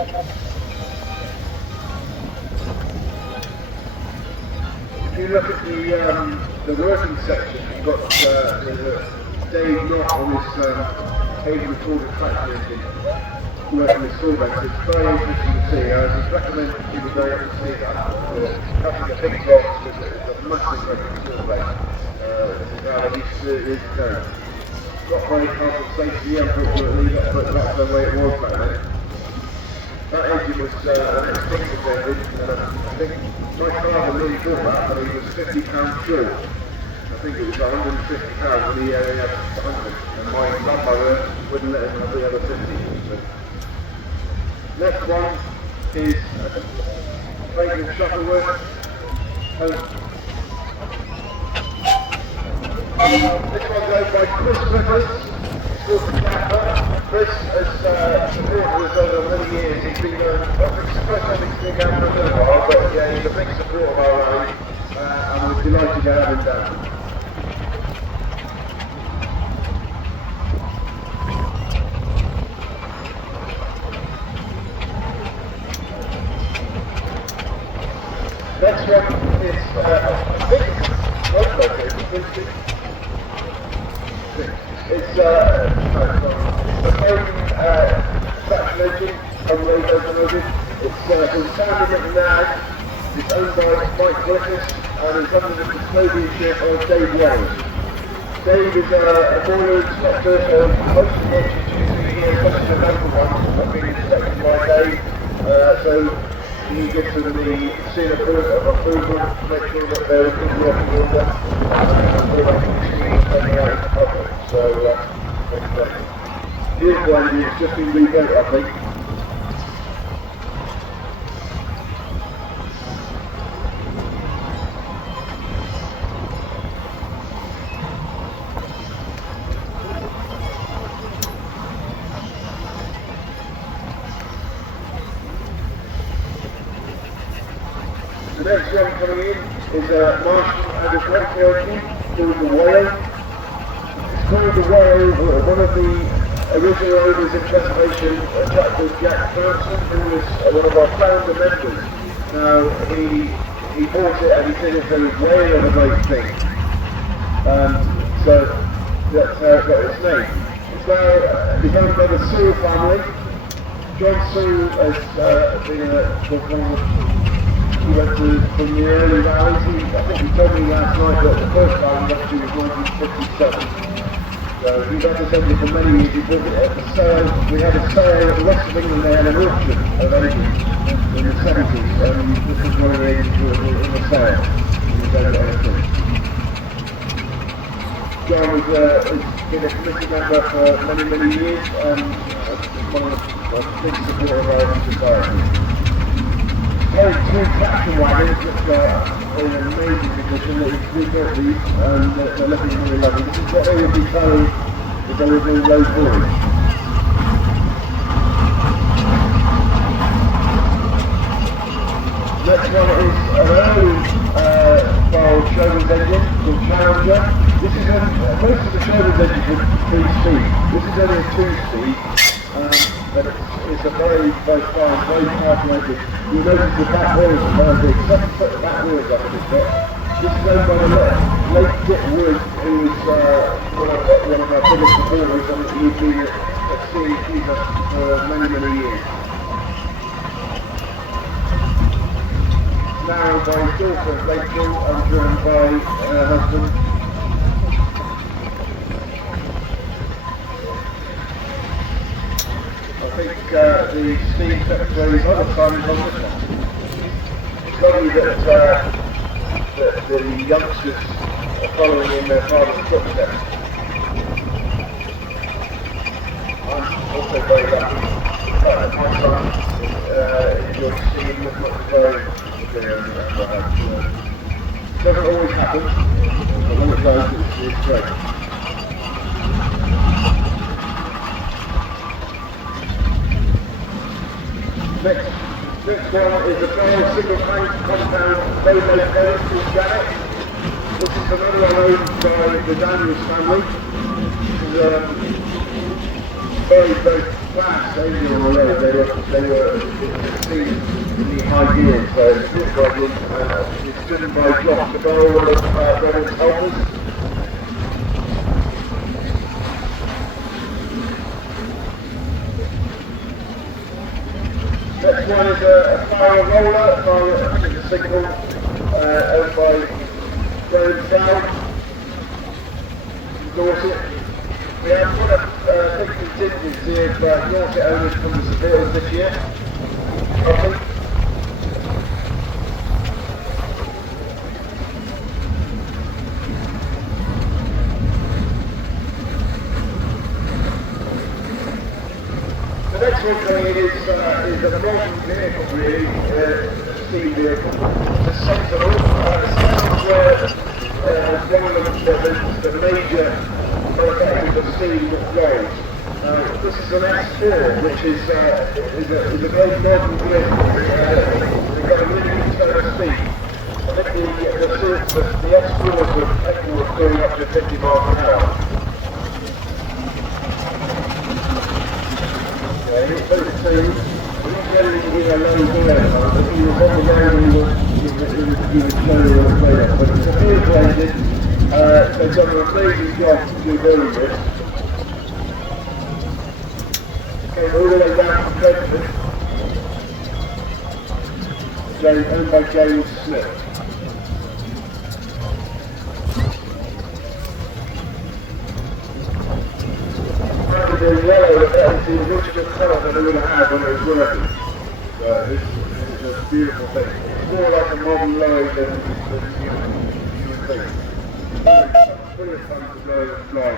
If you look at the working section, you've got there's a Dave Knott on this Hayden recorded factory engine working with saw banks. It's very interesting to see. I would recommend people go up and see that. Cutting a big box with a massive saw bank. This is how they used to do it years ago. Not very compensatory, unfortunately, but that's the way it was back then. That engine was an expensive engine, and I think my father really thought that, but he was £50 short. I think it was £150 when he only had 100, and my grandmother wouldn't let him have the other 50. So. Next one is Clayton Shuttleworth. This one's owned by Chris Rivers. It's called the Gladiator. Chris has supported us over many years. He's been, I think it's the first time he's been down for a little while, but yeah, he's a big supporter of our rally, and we're delighted to have him down. Next one is, I think it's the Plowing traction engine on road locomotive. It's from St Agnes. It's owned by Mike Weses, and it's under the custodianship of Dave Wells. Dave is a boiler inspector, so most of the engines usually here, especially the local ones, have been inspected by Dave. So he gives them the seal of approval to make sure that they're in good working order, and all that commissioning is taken out in the public. So, here's one that's just been rebuilt, I think. The next one coming in is a Marshall and a Contractors called the Whale. It's called the Whale. One of the original owners in conservation, a chap called Jack Thompson, who was one of our founder members. Now he bought it and he said it's a whale of a great thing. So that's how it got its name. It's now owned by the Sewell family. John Sewell has been a performer. He went from the early rallies. I think he told me last night that the first rally actually was 1957. So he's had this engine for many years. He bought it at the sale. We had a sale at the West of England. They had an auction of engines in the 70s, and this was one of the engines that was in the sale. He was over at anything. John has been a committee member for many years, and one of the big supporters of our society. Those two traction wagons which are in an amazing condition. They've rebuilt these and they're looking really lovely. This is what they would be towing if they were doing low haulage. Next one is an early style Sherman's engine called Challenger. This is most of the Sherman's engines are 3-speed. This is only a 2-speed. But it's a very fine, very powerful engine. You notice the back wheels are very big. So I can put the back wheels up a bit. This is owned by the late Dick Wood, who is one of our biggest supporters, and he's been at CEQ for many years. Now owned by his daughter, Rachel, and driven by her husband. I think the steam secretary's other son is on this one. It's lovely that the youngsters are following in their father's footsteps. I'm also very lucky that my son enjoys skiing with my very it doesn't always happen, but when it does, it's great. Next one is a Plowing single tank compound low locomotive called Janet. This is another one owned by the Daniels family. This is very fast engine on the road. They were seen in the high gears, so it's driven by Josh the Barrel, one of Reynolds' helpers. Next one is a fire roller, a signal owned by Jared South, Dorset. We have put a big contingency of Dorset owners from the supporters this year. The next one coming in is a modern vehicle, really, steam vehicle. The Sentinel. Sentinels were one of the major manufacturers of steam roads. This is an S4, which is a very modern vehicle. They've got a really good turn of speed. I think the S4s were capable of going up to 50 miles an hour. He's very clean. He's ready to give a low gear. If he was on the road, he would show you a later. But it's a vehicle engine. They've done an amazing job to do doing this. Came all the way down from Bedford. Owned by James Smith. The yellow is the original colour that they would have had when it was working. So it's a beautiful thing. It's more like a modern load than you would think. Brilliant fun to go and fly.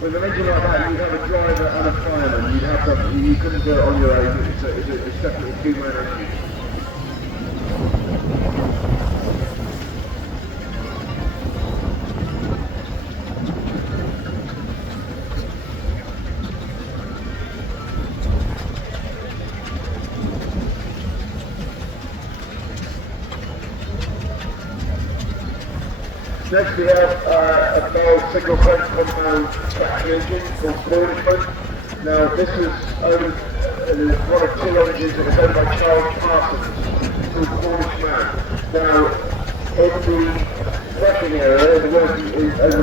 With an engine like that, you'd have a driver and a fireman. You couldn't do it on your own. It's definitely a two-man engine. Next we have a Bell single front compound traction engine called Plowing. Now this was owned, one of two engines that was owned by Charles Parsons, called Cornish Man. Now in the threshing area, the working over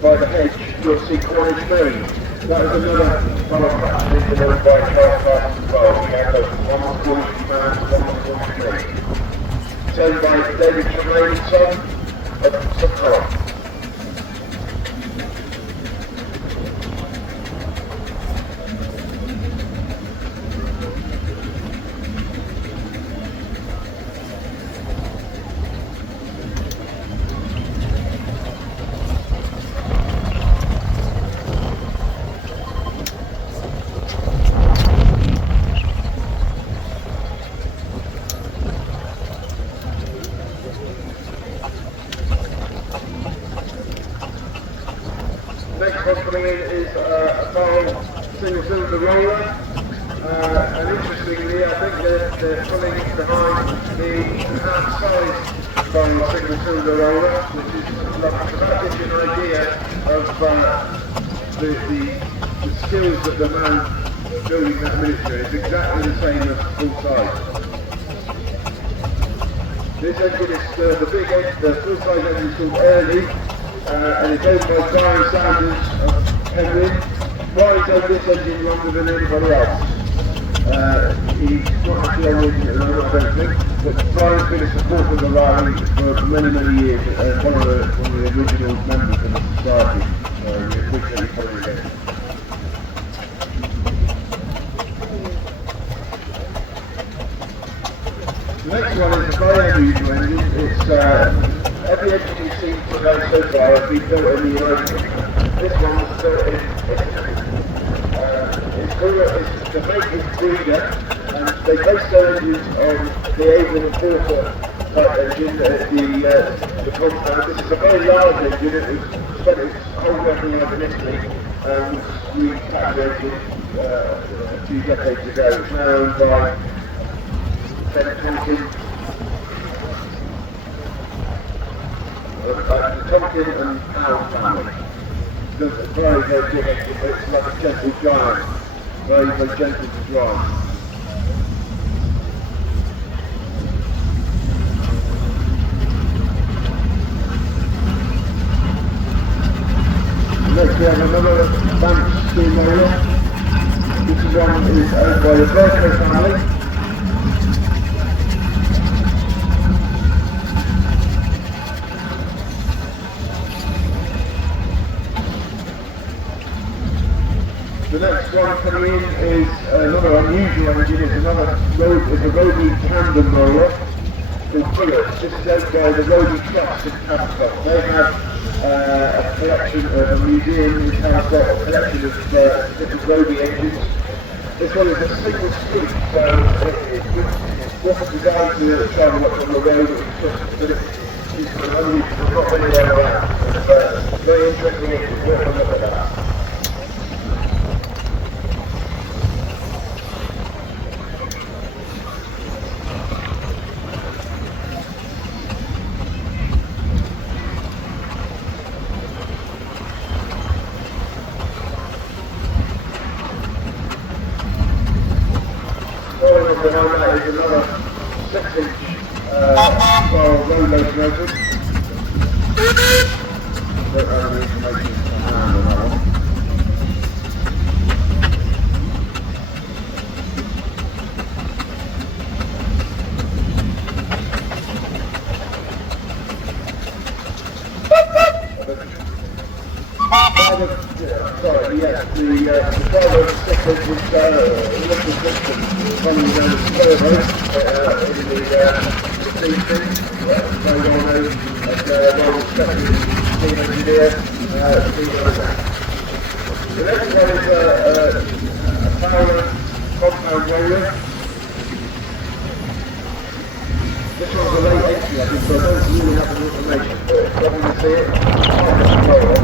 by the hedge, you'll see Cornish Main. That was another power traction engine owned by Charles Parsons as well. We have those, one was Cornish Man, one was Cornish Main. It's owned by David Tremaine and Son. Support. Next one coming in is a barrel single-cylinder roller, and interestingly I think they're pulling behind the half-size barrel single-cylinder roller, which is like, that gives you an idea of the skills that the man building that miniature is exactly the same as full-size. This engine is the full-size engine is called Early. And it's owned by Brian Sanders of Penryn. Brian's owned this engine longer than anybody else. He's not actually on it at the moment, I don't think, but Brian's been a supporter of the rally for many, many years, one of the original members of the society. So we appreciate you coming again. The next one is a very unusual engine. It's every engine you've seen today so far has been built in the United States. This one was built in Italy. The make is Breeder, and they base their engines on the Avon and Porter type engine, the Contractors. This is a very large engine. It was spent its whole working life in Italy and was repatriated a few decades ago. It's now owned by the Tonkin and Powell family. It's very, very big engine, but it's like a gentle giant. very, very gentle to drive. Next we have another bank steam area. This one is owned by the Weses family. The next one coming in is another unusual engine. It's a rotary tandem roller called Bullet. This is owned by the rotary trucks in Tampa. They have a collection of a museum which has got a collection of different rotary engines. This one is a single speed, so it wasn't designed to try and watch on the road, but it's not anywhere around. It's very interesting engine. We'll have a look at that. Behind that is another 6-inch road locomotive. Don't have any information on that one. Sorry, yes, the driver 6-inch is looking system running down the servo in the steam thing. Very well known and well respected steam engineer, Steve Agnes. The next one is a Plowing compound roller. This one's a late entry, I think, so I don't really have the information, but if you want to see it, roller.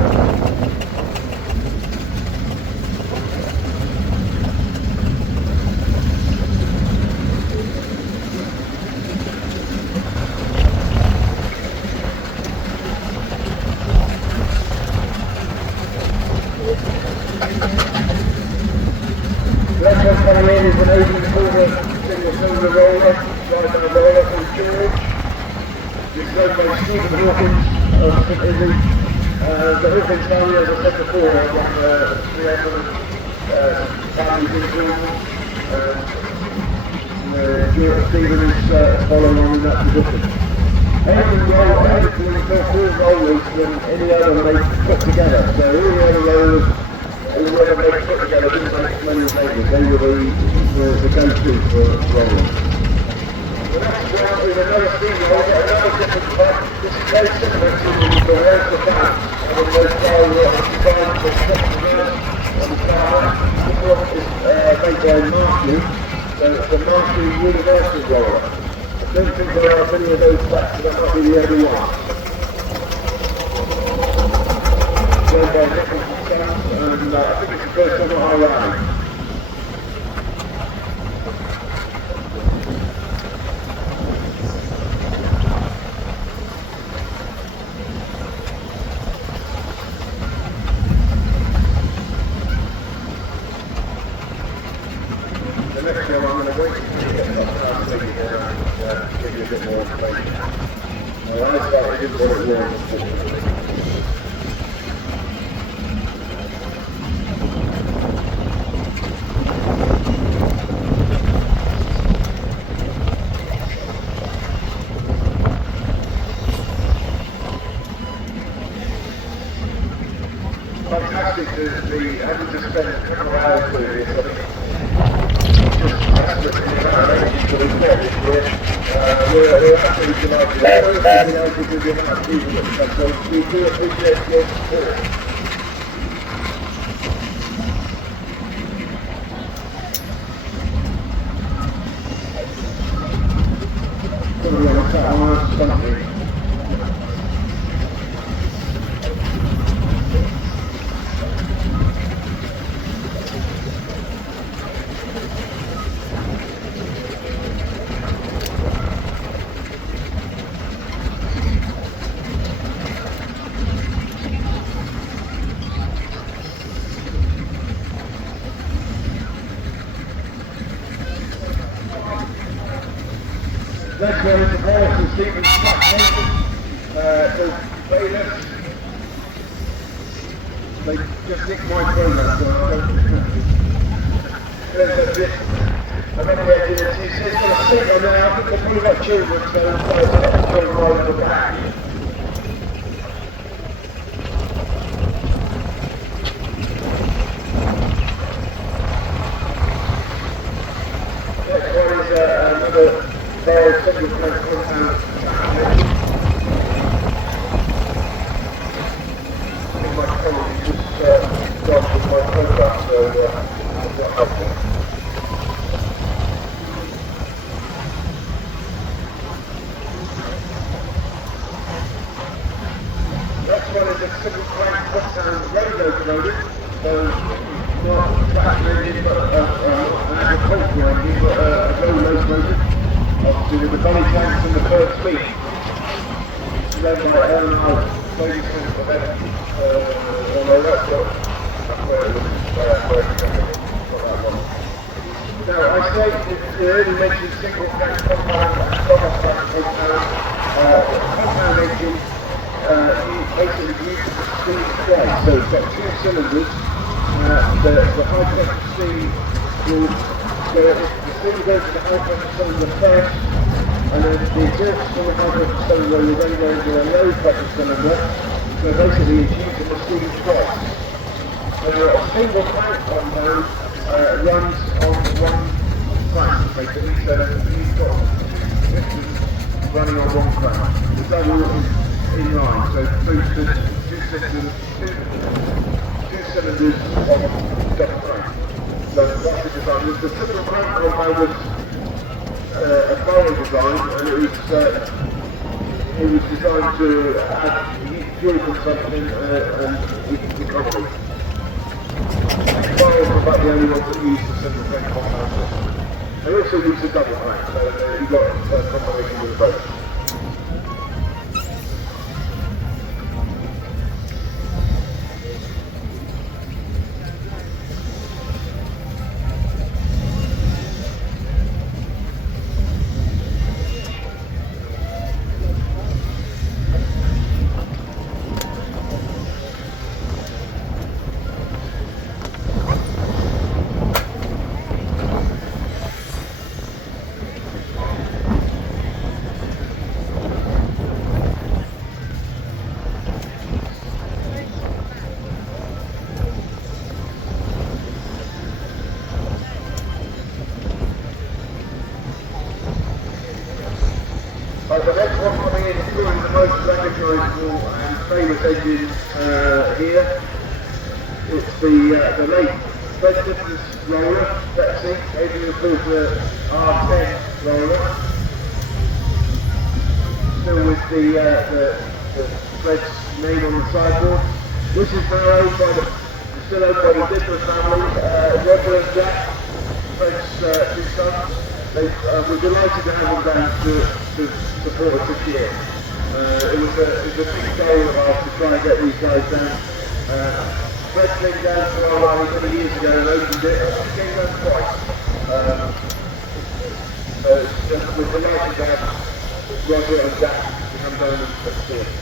The next one coming in is an 18-quarter single-cylinder roller, drive-down roller called George. This is owned by Stephen Hawkins of St Agnes. The Hawkins family, as I said before, are one of the 300 families in Georgia. Stephen is following on in that position. Anything more rollers than any other they put together. So all the other rollers, whoever they put together didn't make many mistakes. They were the go-to for rollers. The next one is another steam roller, another different type. This is very similar to the Weses the back, and those style designed for structure on the tower. This one is made by Marshall, so it's a Marshall Universal roller. I don't think there are many of those back, so that might be the only one. Joined by Nicholas and I think it's the first time I ran. The next one I'm going to wait until you get up and give you a bit more information. Well, I started with what it was. Fantastic to be having to spend a couple of hours doing this. I think just absolutely amazing to report this year. We're absolutely delighted. Everything else is going to be about people that come, so we do appreciate your support. Probably on that something. program, so I don't there's a bit of any idea. It's got a seat on there. I think they've probably got children, so it's children right at the back. Next one is another very single point compound. My colleague just got with my program, so that's helpful. Next one is a single crank compound radio motor, so not a tractor engine, but an agricultural engine, but a low motor, obviously with the belly tanks and the first speed. Led by Eleanor, ladies and gentlemen. Although that's where it was now, I say it earlier mentioned single crank compound and double crank compound. Compound engine basically uses the steam twice, so it's got two cylinders. The high pressure steam will go, the steam goes to the high pressure cylinder first, and then the exhaust from the high pressure cylinder will then go into a low pressure cylinder. So basically it's using the steam twice. So a single crank compound runs on one crank basically, so you've got pistons running on one crank. The double is in line, so two systems, two cylinders on double crank. So that's the design. The single crank compound was a Plowing design, and it was designed to add fuel consumption and economy. Plowing were about the only ones that use the single crank compound system. They also use the double crank, so you've got a combination with both. The next one coming in is probably the most recognisable and famous engine here. It's the late Contractors roller, Betsy, maybe called the R10 roller. Still with the Fred's name on the sideboard. This is now owned by still owned by the Dipper family, Roger and Jack, Fred's two sons. We're delighted to have them down to support us this year. It was a big goal of ours to try and get these guys down. Fred came down to our rally many years ago and opened it. He came down twice. We're delighted to have Roger and Jack to come down and support us.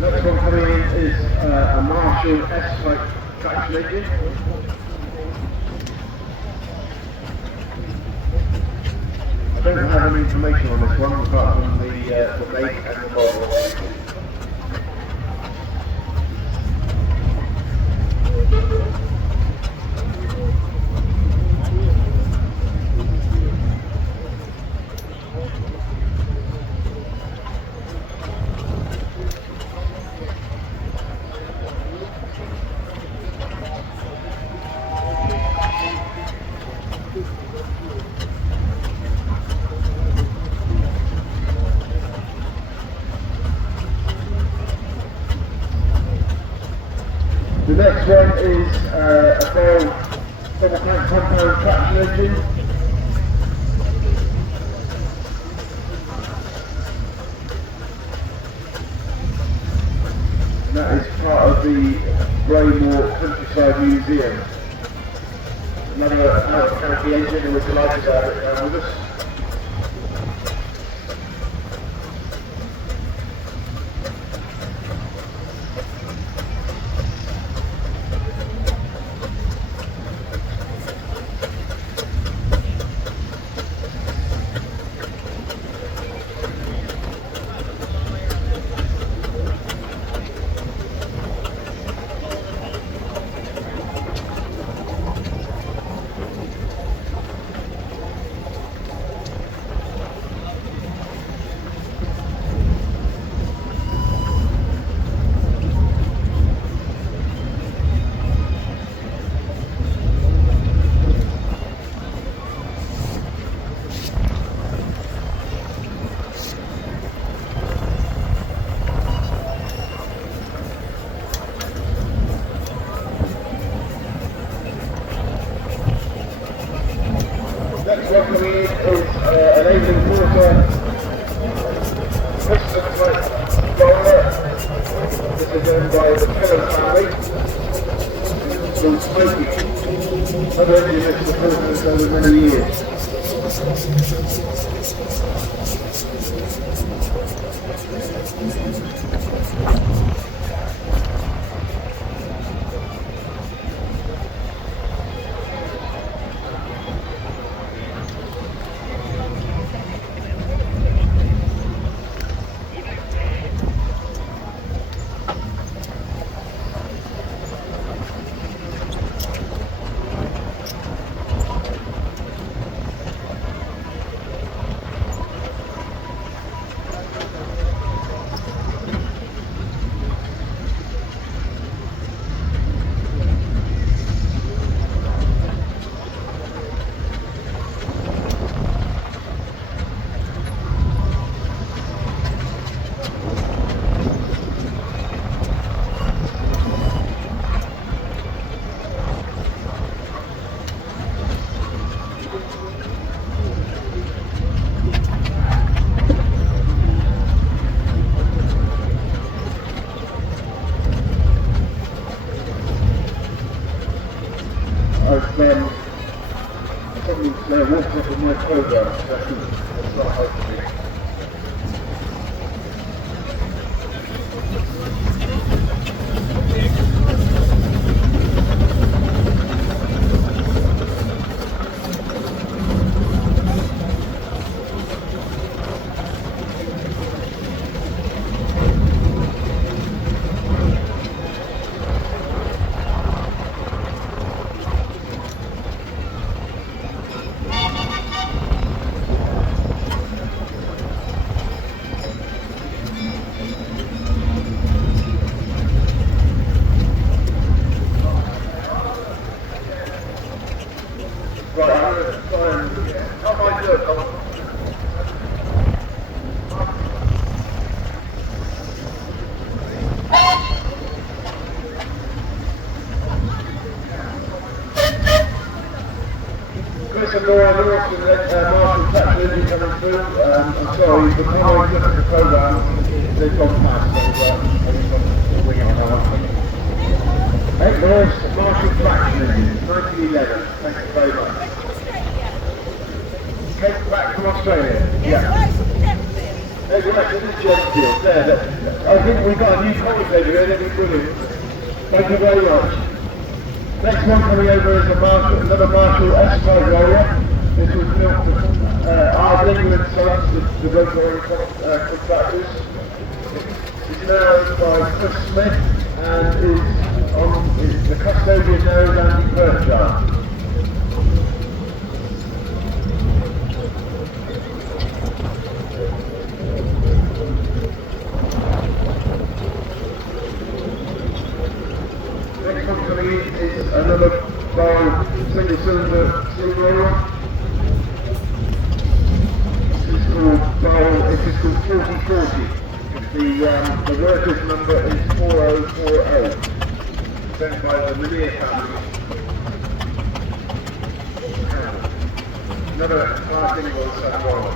Next one coming in is a Marshall S-type traction engine. I don't have any information on this one apart from the make and the model. The next one is a double crank compound traction engine. the Braymore Countryside Museum. Another canopy engine, and we're delighted to have it down with us. Next one coming in is an 18-quarter piston type roller. This is owned by the Keller family. It's called Smoky. Other engine has supported us over many years. I've walked up in my program, so that's not hopefully. Right, I'm going to try and... How am I doing, Colin? Chris and Laura Lewis and Marshall Thatcher will be coming through. I'm sorry, but when I look at the programme, they've gone past, so I just want to wing it on that one. St Agnes, Marshall Thatcher, 1911. Thank you very much. Came back from Australia. Yeah. There's a nice little job deal there. I think we've got a new commentator here, that'd be brilliant. Thank you very much. Next one coming over is another Marshall S-type roller. This was built for Ardling and Sons, the local contractors. It's now owned by Chris Smith and is the custodian now is Andy Perchard. Next one coming in is another single cylinder steam roller. This is called 4040. The worker's number is 4040. Sent by the Linear family. Another class invoice at one.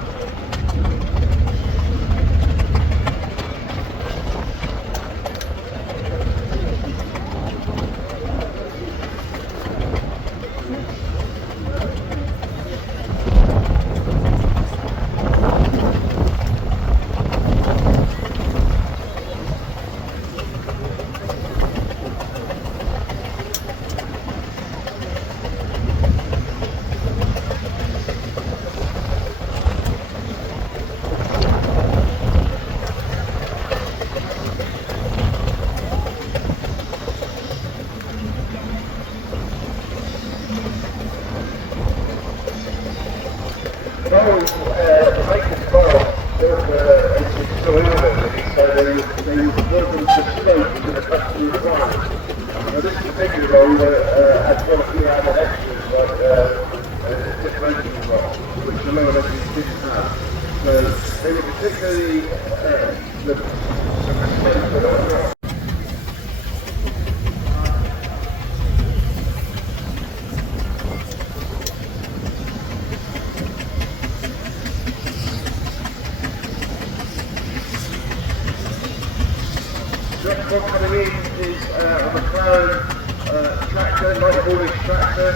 tailor them bespoke to the customer requirements. Now this particular roller had quite a few added extras like differential rocks, which the lower engines didn't have. So they were particularly the bespoke for that rock. The next one coming in is a Plowing tractor, light haulage tractor,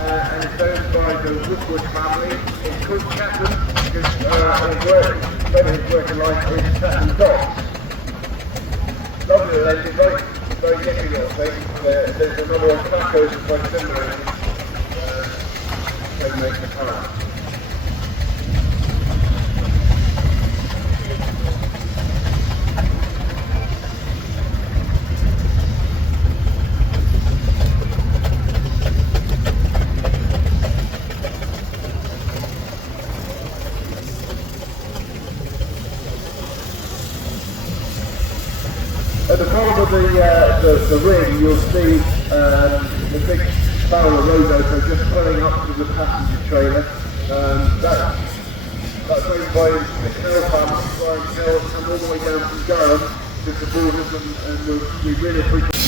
and it's owned by the Woodward family. It's called Captain because his working life is Captain Docks. Lovely little engine, very nippy little thing. There's another one, Contractors, is very similar. They make the car. At the bottom of the ring, you'll see the big barrel of road opener just pulling up to the passenger trailer. That's owned by the Hill family, Brian Hill, come all the way down from Durham to support us, and we really appreciate it.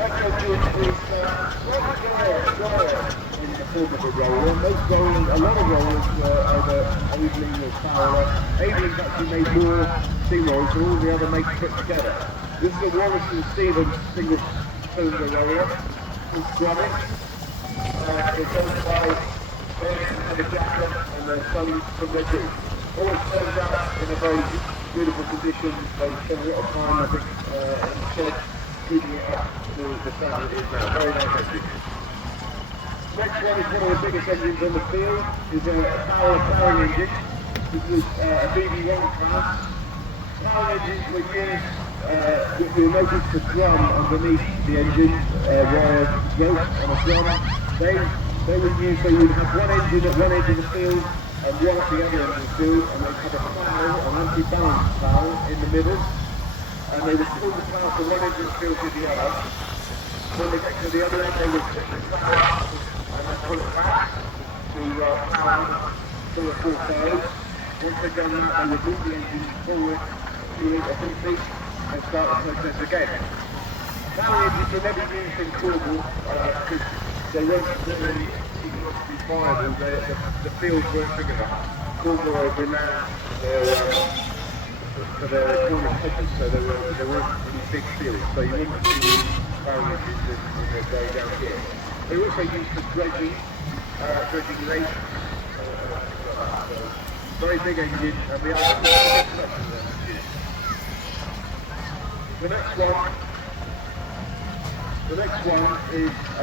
engine is slightly drier in the form of a roller. Most rollers, a lot of rollers were either Aveling or Fowler. Aveling's actually made more steam rollers than all the other makes put together. This is a Wallace and Stevens single cylinder roller called Gromit. It's owned by and a jacket and the sun from their group. Always turns out in a very beautiful condition. They spend a lot of time, I think, in the shed, keeping it up to the standard it is now. Very nice engine. Next one is one of the biggest engines on the field. Is a Plowing engine. This is a BB1 class. Plowing engines were used, you'll notice the drum underneath the engine, wire rope on a drum. They would use, so you'd have one engine at one end of the field and one at the other end of the field, and they'd have a plough, an anti-balance plough in the middle, and they would pull the plough from one end of the field to the other. When they get to the other end, they would pick the plough up and then pull it back to plough 3 or 4 furrows. Once they've done that, they would move the engine forward 2 or 3 feet and start the process again. Plowing engines were never used in Cornwall because they weren't really economically viable. The fields weren't big enough. Cornwall had been renowned for their enormous hedges, so there weren't really big fields. So you wouldn't see plowing engines in their day down here. They were also used for dredging, dredging lakes, very big engine, and the other The next one is a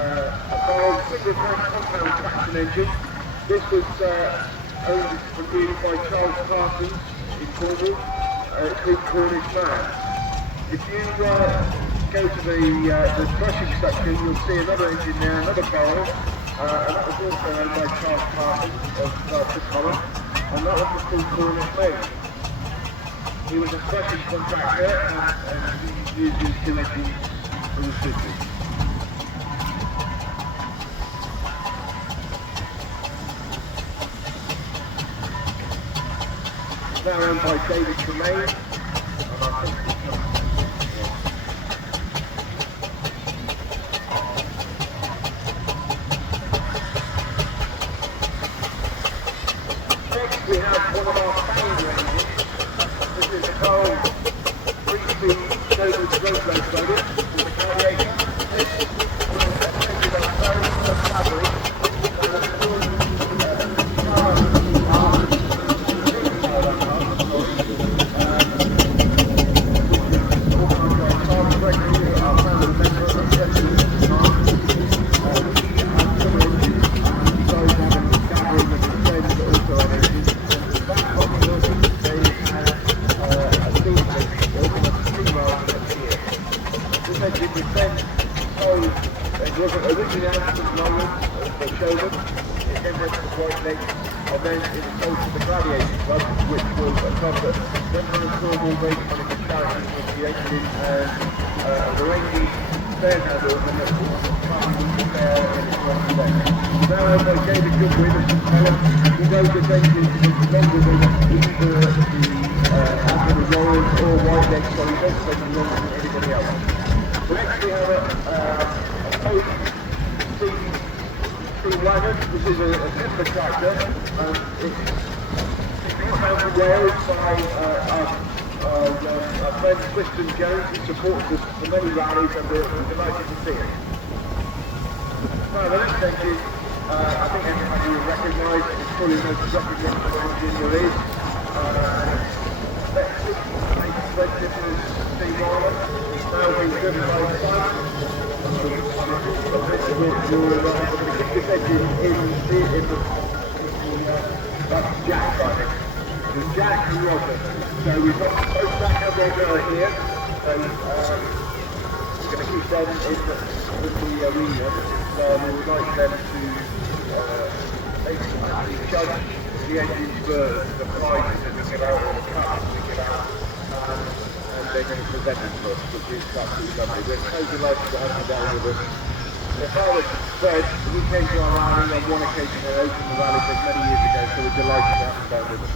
single compound traction engine. This was owned and created by Charles Parsons in Cornwall. It's called Cornish Man. If you go to the threshing section, you'll see another engine there, another barrel, and that was also owned by Charles Parsons of Tacoma, and that one was called Cornish Man. He was a threshing contractor and he used his 2 engines for the business. Now owned by David Tremaine, and I think next we have one of our famed engines. This is a car 3-speed Dover road locomotive with the Gladiator. This is a very fabric. And then it was sold to the Gladiator Club, which was a club that went on a normal race on a challenge with the engine and the racing fair handle and the fair in its one leg. Now as I gave a good win of Pelham, he knows this engine is longer than either the Apple Rollers or White Legs, so he does take longer than anybody else. So next we have a Post wagon, which is a timber tractor. It's been found in Wales by our friend Tristan Jones, who supports us for many rallies, and we're delighted to see it. Now the next engine, I think everybody will recognise it. It's probably the most recognizable engine there is. This is Steve Ireland. It's now being driven by the sun. This engine in that's Jack, I think. There's Jack and Roger. So we've got both Jack and Roger here. So we're going to keep them in the arena. We would like them to basically judge the engines for the prizes that we get out, or the cups we get out. And they're going to present them to us, which is absolutely lovely. We're so delighted to have you down with us. The father said he came to our rally on one occasion and opened the rally just many years ago, so we're delighted to have him down with us.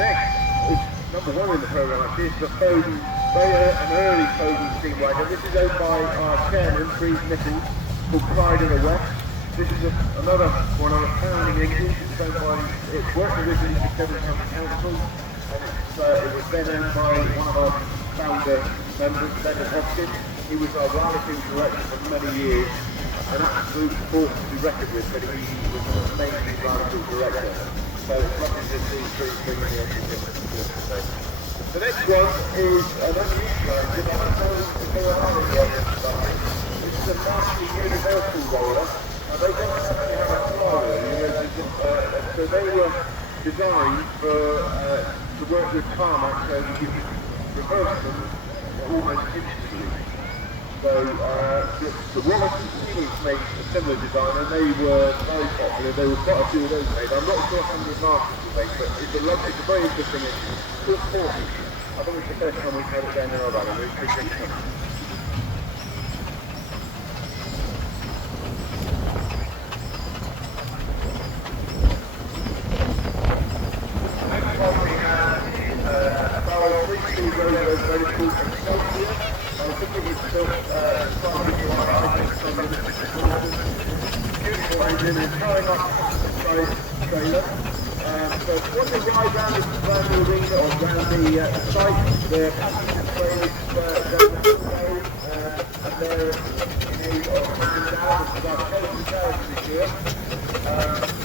Next is number 1 in the programme, actually, is the phone They are an early Plowing steam wagon. This is owned by our chairman, Breeze Nichols, called Pride of the West. This is another one of the Plowing engines. It's owned by, it worked originally for Devon County Council, and it was then owned by one of our founder members, Bennett Hopkins. He was our marketing director for many years, an absolute force to be reckoned with, but he was an amazing marketing director. So it's lovely to see Breeze bringing the engine in. The next one is an unusual engine. I don't know if there are any others. This is a Marshall Universal roller. Now they don't actually have a flywheel, so they were designed to work with tarmac, so you can reverse them almost instantly. So the Wallace and Stevens made a similar design, and they were very popular. There were quite a few of those made. I'm not sure how many markets were made, but it's a very interesting engine. Good forty. I think it's the first time we've had it down there about it. It's pretty good. Next one we have is a barrel 3-speed roller called Excelsior. I think it was built beautiful engine and carrying up the trailer. So if you want to ride around the arena or around the site, the passenger trailers down the road, and they're in need of man down, because I've chosen charity this year.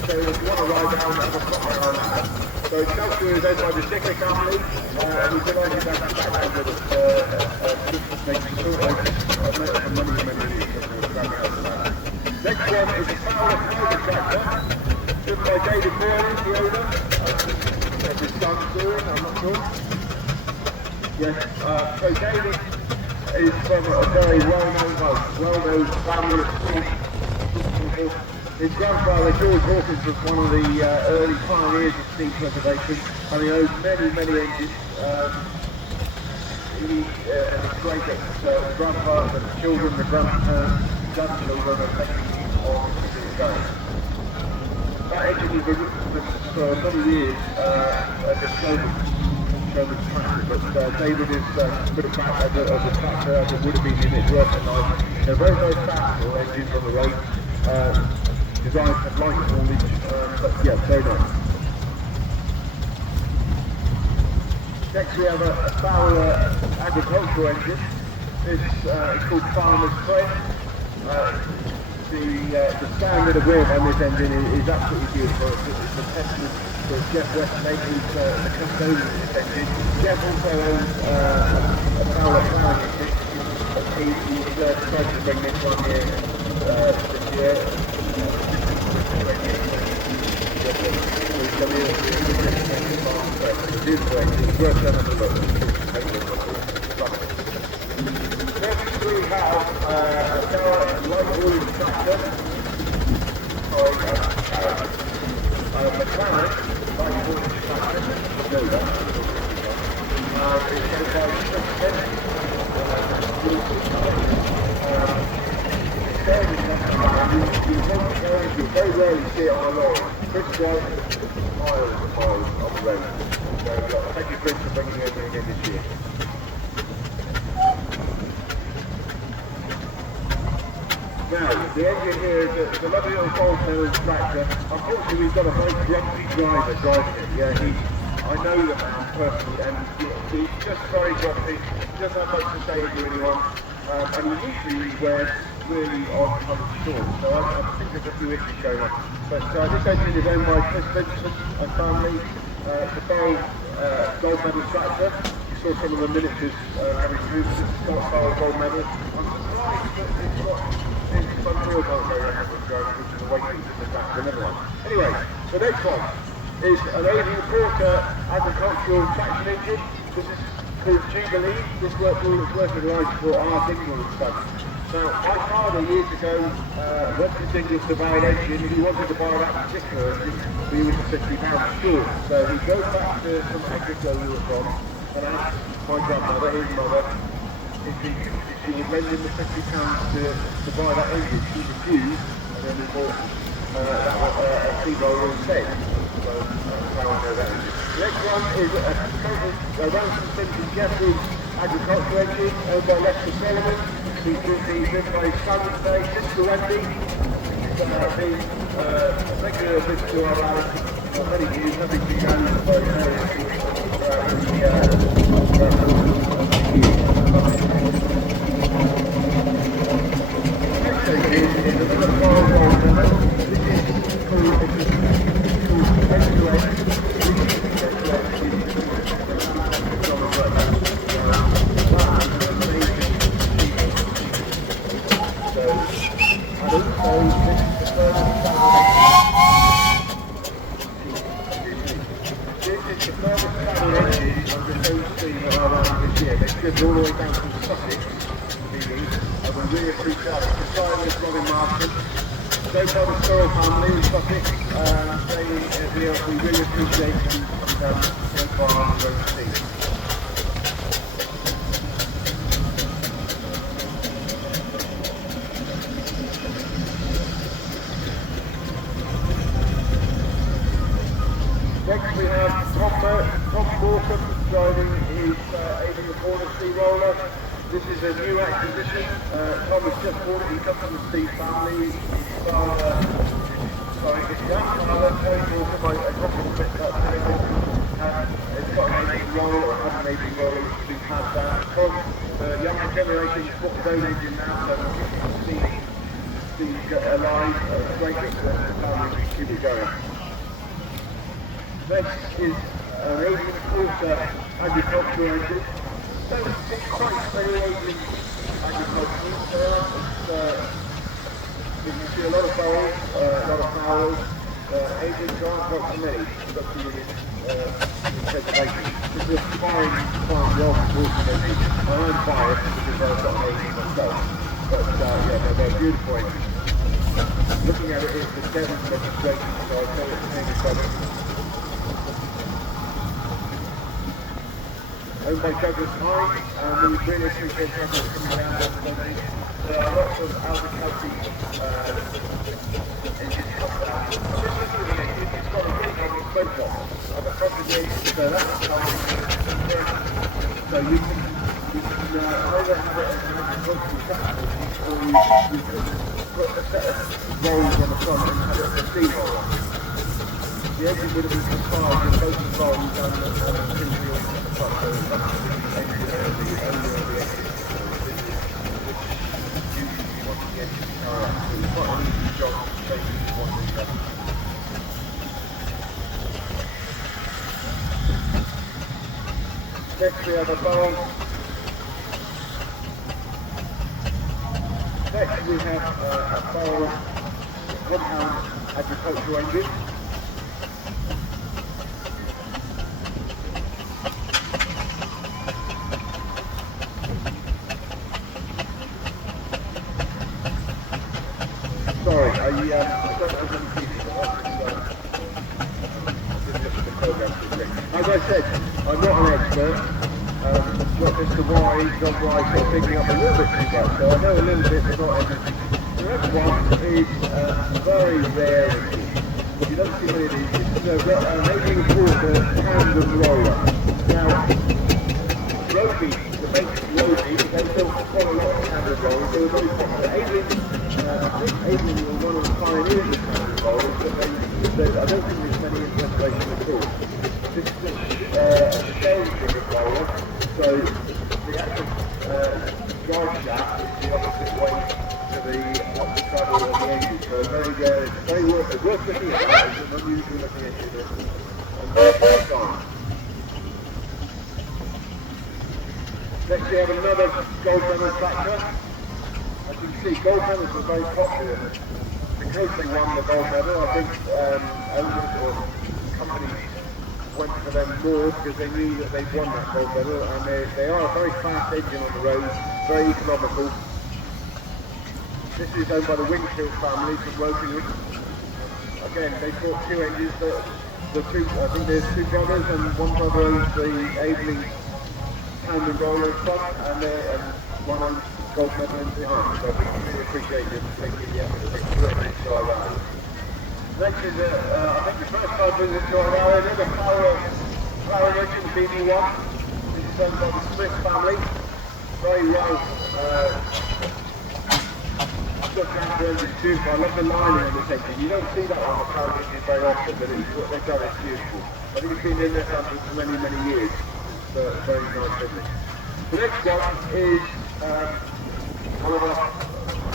So if you want to ride down, have a pop around that. So Excelsior is owned by the Dicker family, and we've been on with that background with us, making sure I've met for many years, so we're grabbing out of that. Next one is a Fowler tractor. Driven by David Moore, the owner. That's his son's doing, I'm not sure. Yes, so David is from a very well-known family of steam. His grandfather, George Hawkins, was one of the early pioneers of steam preservation, and he owns many engines. And it's great that the grandfather, the children, the grandchildren are taking on his going. That engine was for many years as a showman tractor, but David has put it back as a tractor as it would have been in its working life. They're very fast engines on the road, designed for light haulage, but yeah, very nice. Next we have a Fowler agricultural engine. It's called Farmer's Friend. The standard of work on this engine is absolutely beautiful. It's a testament to Jeff Westmate, who's the custodian of this engine. Jeff also owns a Fowler Plowing engine. He's decided to bring this one here this year. Beautiful engine, it's worth having a look. Next we have a Tower light haulage tractor by McLaren light haulage tractor. Know that. It's you very rarely see it on a lorry. Chris White, miles on the road. So thank you, Chris, for bringing everything again this year. Now, the engine here is a lovely little gold-tailed tractor. Unfortunately, we've got a very grumpy driver driving it. Yeah, I know the man personally, and he's just very grumpy. He doesn't have much to say to anyone, and he usually wears really odd coloured shorts. So I think there's a few issues going on. But this engine is owned by Chris Vincent and family. It's a Bell gold medal tractor. You saw some of the miniatures having used it. It's got Bell gold medal. I'm surprised that it's got front wheels aren't very accurate, which is a weight in the tractor, never mind. Anyway, the next one is an 18-quarter agricultural traction engine. This is called Jubilee. This works with life for our signal and stuff. Now, my father years ago went to Dingle to buy an engine. He wanted to buy that particular engine, but he was £50 short. So he goes back to some Agrico we were from and asked my grandmother, his mother, if she would lend him the £50 to buy that engine. She refused, and then we bought a steamroller instead. So that's how I know that engine. The next one is a Ransom Simpson Jeffries agriculture engine owned by Lester Solomon. He's been by his son since the Wendy. He's been a regular visit to our rally for many years. I think he knows very next thing is another foreign gold medal. This is called end-to-end. All the way down to Sussex, and we really appreciate it. The drivers, Robin Martin, those are the Sorrel family in Sussex, we really appreciate you coming down so far on the road to see. Next we have Tom Morton driving his 80-quarter steamroller. This is a new acquisition. Tom has just bought it. He comes from the Steve family. His grandfather, Tony Morton, I dropped him a bit that today. It's got an 80 roller, or has an 80 roller, which has been passed down. Because the younger generation has got his own engine now, so Steve alive, great that the family can keep it going. Next is an 80-quarter agricultural engine. So it's quite very aging agricultural. You can see a lot of barrels, a lot of flowers. Agents aren't quite so many, but preservation. This is a fine job unfortunately. I am biased because I've got an aging myself. But yeah, they're beautiful engines. Looking at it, it's the Devon registration, so I know it's mainly Devon. Owned by Douglas High, and we really appreciate Douglas coming down today. There are lots of Albuquerque engines come down. This is really engine, it's got a really good smoke box at the front of the engine, so that's how so you can either have it as an agricultural tractor, or you can put a set of rolls on the front and have it as a steamroller. The engine would have been confined with both the rolls and the two wheels on the front, so it's not the engine the only engine. Usually you want the engine to carry out, so it's quite an easy job to change it to one or the other. Next we have a barrel. Next we have a barrel 1-pound agricultural engine. Sorry, I don't have any pieces of the program. As I said, I'm not an expert. What Mr. Y, John Y, sort of picking up a little bit too much, so I know a little bit, but not everything. The next one is very rare engine. You don't see many of these. This is an 80-quarter tandem roller. Now, Roby, the basic Roby, they built quite a lot of tandem rollers. They were very popular. Adrian were one of the pioneers of tandem rollers, but I don't think there's many in preservation at all. This is a scale-driven roller, so the actual drive shaft is the opposite way to the travel of the engine. So very worth looking at that. It's an unusual looking engine and very fun. Next we have another gold medal tractor. As you can see, gold medals were very popular. Because they won the gold medal, I think owners or companies went for them more because they knew that they'd won that gold medal, and they are a very fast engine on the road, very economical. This is owned by the Wingfield family from Wokingham. Again, they bought two engines, I think there's two brothers, and one brother owns the Aveling tandem roller in front, and one owns gold medal in behind. So we really appreciate them taking the effort to do it around. Next is, I think the first time visit to our rally, the Plowing engine BB1. This is owned by the Smith family, very well looked after and it's beautiful. I love the lining on this engine. You don't see that on the Plowing engine very often, but it's what they've done is beautiful. I think it's been in their country for many, many years. It's a very nice business. The next one is one of our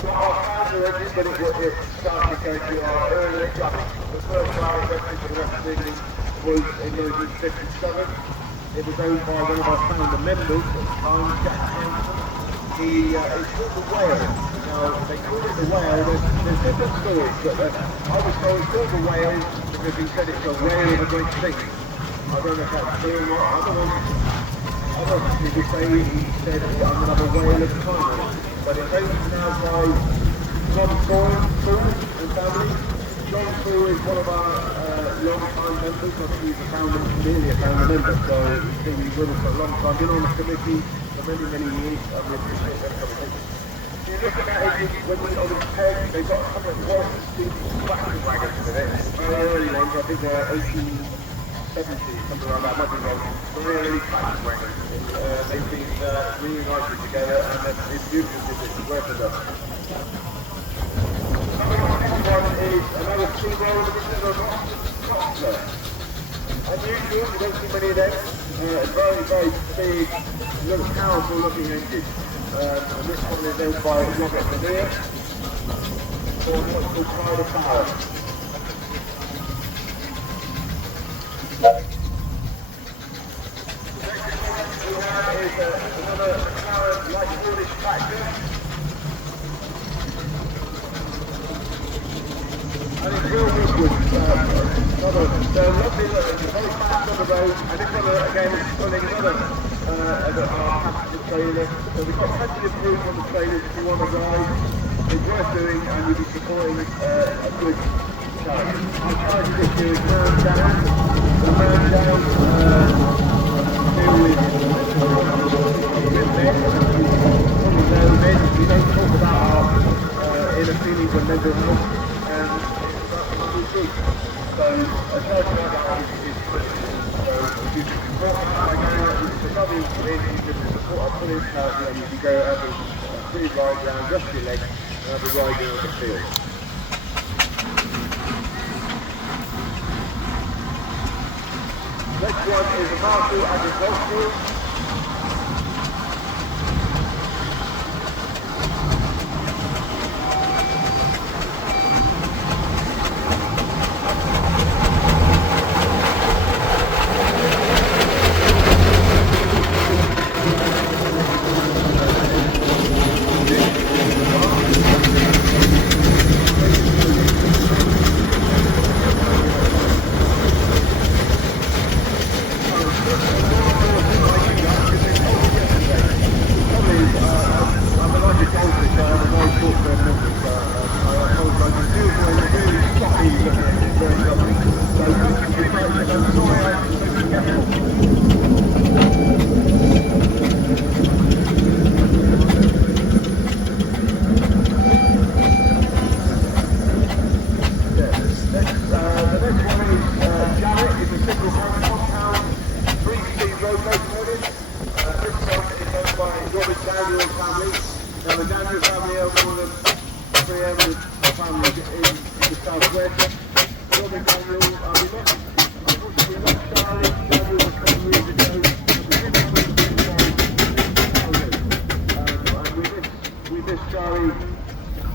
founder engines, but it started going to our early traffic. The first Plowing engine for the West of England was in 1957. It was owned by one of our founder members at the time, Jack Hanson. It's called the Whale. Now, they call it the Whale, there's different stories, but I was told it's called the Whale because he said it's a whale of a great thing. I don't know if that's true or not. Other people say he said I'm going to have a whale of time. But it's owned now by John Fool and family. John Fool is one of our long-time members. I think he's nearly a founder member, so he's been with us for a long time. Been on the committee for many, many years, and we appreciate them coming in. If you look at that engine, when we on the peg, they've got a couple of horses, tractor wagons with it. Very early ones, I think they're 1870, something like that, might be wrong. Very early tractor wagons. They've been reunited together, and it's beautiful business, it's worth it up. One is another two-roller, this is a Contractor. Unusual, you don't see many of them. Very, very big, little powerful looking engine. And this one is owned by Robert Lanier for what's called Pride of Power. The next one we have is another power light Cornish tractor. And it's real Woodwood, they're lovely, they're very fast on the road, and this one again is pulling another passenger trailer. So we've got plenty of room on the trailers if you want to ride. It's worth doing and you'll be supporting a good charity. Our charity this year is Man Down. The Man Down deal with men, probably know men. We don't talk about our inner feelings and mental health. So a charity like that is pretty cool. So if you support by going out with the lovely information, you can support our brilliant charity and you can go have a free ride around, rest your legs and have a ride around the field. Next one is a Marshall Agricultural.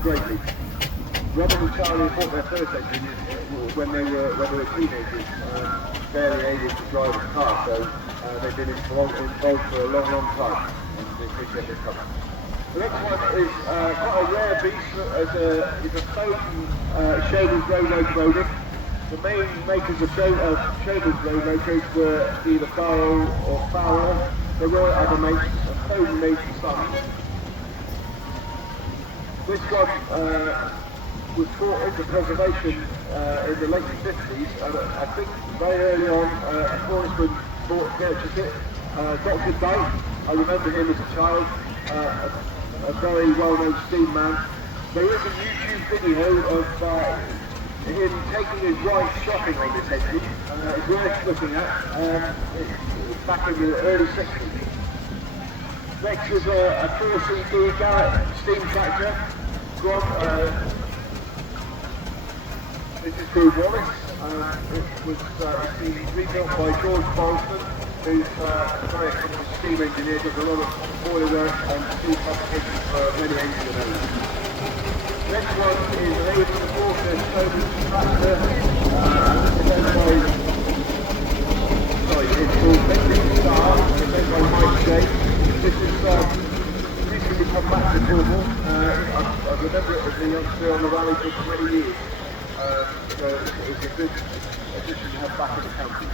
Greatly. Robert and Charlie bought their first engine when they were teenagers, barely able to drive a car, so they've been involved for a long, long time, and they appreciate their coming. The next one is quite a rare beast. It's a Plowing Showman's road locomotive. The main makers of Showman's road locomotives were either Farrell or Fowler. There were other makes, and Plowing made some. This one was brought into preservation in the late 50s, and I think very early on a Cornishman purchased it. Dr. Dyke, I remember him as a child, a very well-known steam man. There is a YouTube video of him taking his wife shopping on this engine. It's worth looking at. It's back in the early 60s. Next is a 4CD Garrett steam tractor. This is called Wallace. It was rebuilt by George Bolton, who's a very accomplished steam engineer, does a lot of boiler work and steam fabrication for many engine owners. Next one is an 8-quarter Soviet tractor. It's called Bending Star. It's made by Mike J. This is recently come back to Cornwall. I remember it as a youngster on the rally for many years. So it was a good addition to have back in the county.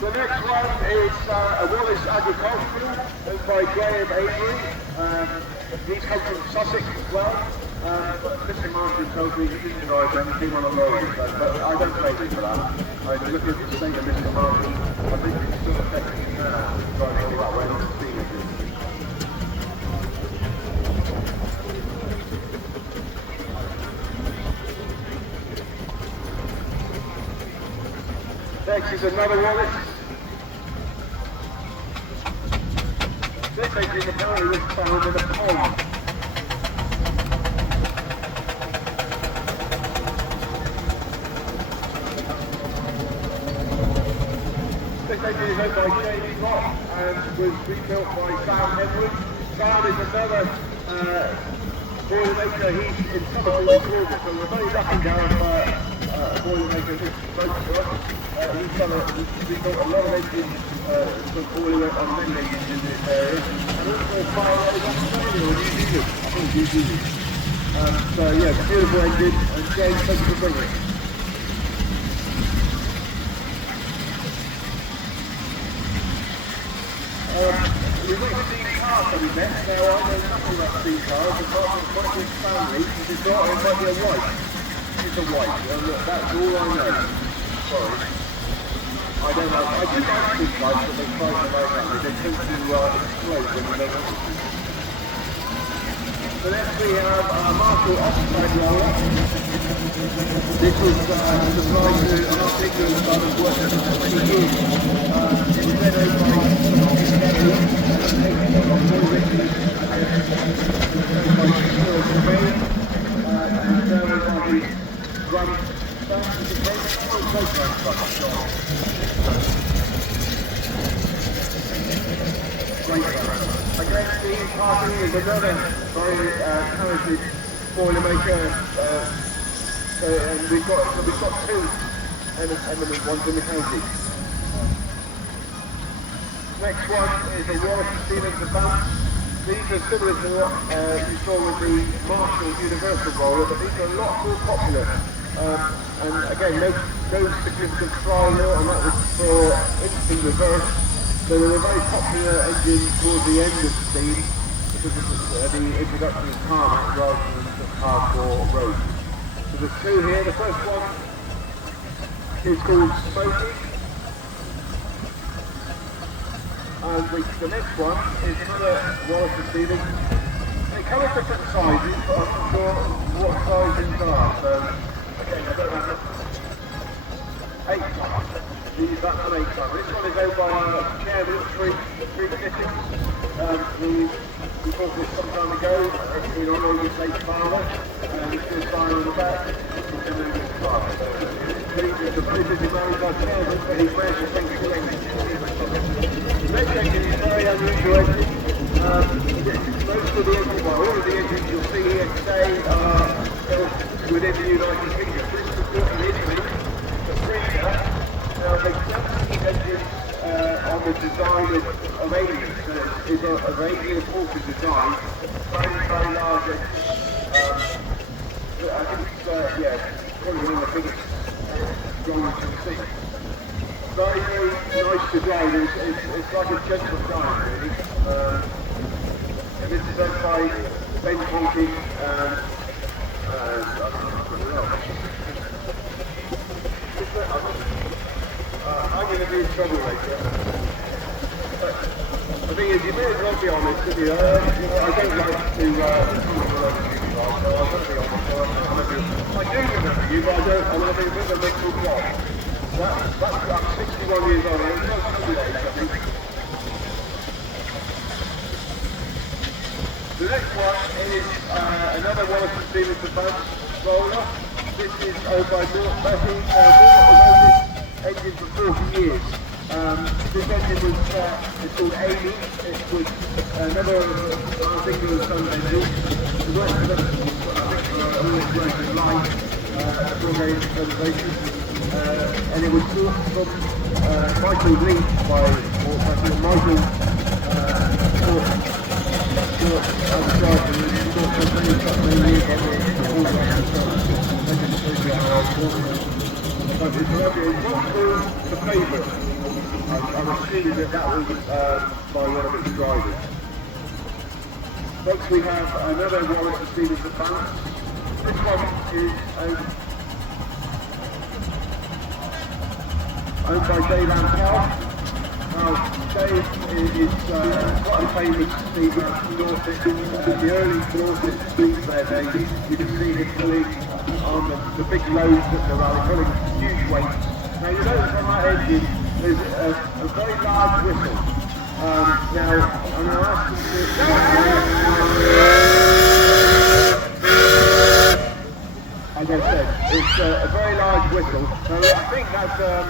The next one is a Wallace Agricultural, owned by Graham Avery. These come from Sussex as well, but Mr. Martin told me he didn't drive them, he came on a lorry, but I don't blame him for that. I look at the state of Mr. Martin, I think it's still affecting him now, driving all that way on the speed of it. Next is another Wallace. This engine apparently was found in a pond. This engine is owned by Jamie Rock and was rebuilt by Sam Henry. Sam is another boiler maker. He's in Somerville in Cornwall, so we're very lucky to have a boiler maker who's close to us. He's rebuilt a lot of engines for boiler on many engines in this area, and also fire away Australia or New Zealand. I think New Zealand. So yeah, beautiful engine, and James, thank you for bringing it. We've got steam cars that we met. Now I know nothing about steam cars, apart from Michael's family, his daughter might be a wife. She's a wife. Look, that's all I know. Sorry. I don't know. I did like these guys, but they try to make that. They tend to explode when you don't want to. So next we have Marshall Offside Roller. This was supplied to an article that I've worked for 20 years. It was then owned by Again, Steve Parker is another very talented boiler maker, and we've got two eminent ones in the county. Next one is a Wallace Stevens Advance. These are similar to what you saw with the Marshall Universal Roller, but these are a lot more popular. And again, no significant flywheel, and that was for instant reverse. So they were a very popular engine towards the end of the steam because of the introduction of tarmac rather than the hardcore road. So there's two here. The first one is called Smoky. And the next one is another Wallace and Stevens. They come in different sizes, but I'm not sure what sizes are. So again, I don't know. 8 ton. That's an 8 ton. This one is owned by a chairman, three Knitting. We bought this some time ago. It's been on all this late father. It's been fire on the back. It's going to move this car. He's a pretty busy man, he's our chairman, but he's managed to think of the next engine is a very unusual engine. Most of the engines, well, all of the engines you'll see here today are built within the United Kingdom. This was built in Italy, the Freezer. Now they built these engines on the design of aliens. It's an alien ported design, very large engine. I think it's, probably one of the biggest drones you'll see. Very nice design. It's like a gentle giant, really. And this is done by Ben Conky and I'm going to be in trouble later. The thing is, you may as well be honest with you. I don't like to comment all over you guys, so I'm going to be honest. I do remember you, but I'm going to be a bit of a mental block. I'm 61 years old, and it's not too late, I think. The next one is another Wallace and Stevenson Advanced roller. This is owned by North Betty. North has owned this engine for 40 years. This engine was it's called Amy. It was another, I think it was Sunday engine. The work production was, I think, always running in line before going into presentation. And it was bought from Michael Lee by Michael the favourite. I'm assuming that was by one of its drivers. Next we have another Wallace and Stevenson Advanced. This one is owned by Dave Ampel. Now, Dave is quite a famous steamer from Norfolk. The early Norfolk steamship days, you can see him pulling on the big loads that they're running, pulling huge weights. Now, you notice on that engine, there's a very large whistle. Now, I'm going to ask you as I said, it's a very large whistle. So I think that's an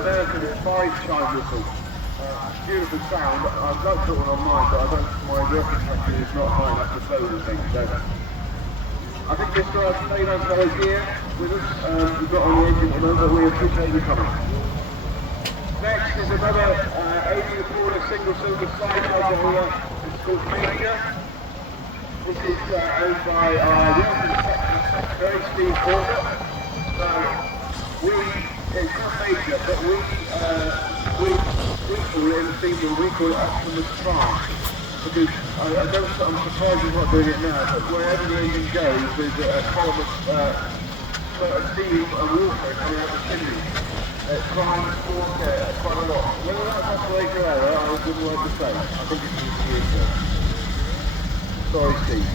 American 5-chime whistle. Beautiful sound. I'd like to put one on mine, but my working structure is not high enough to play with things. So I think this guy's played on fellows here with us. We've got on the engine at the moment, but we appreciate you coming. Next is another 80-quarter single-cylinder slide roller. It's called Major. This is owned by our Wilson Secretary, Steve Porter. It's not Major, but we call it in the team, we call it Optimus Prime. Because I'm surprised he's not doing it now, but wherever the engine goes, there's a column of steam and water coming out the chimney. It climbs water quite a lot. Whether that's operator error, I wouldn't like to say. I think it's just the Sorry, Steve.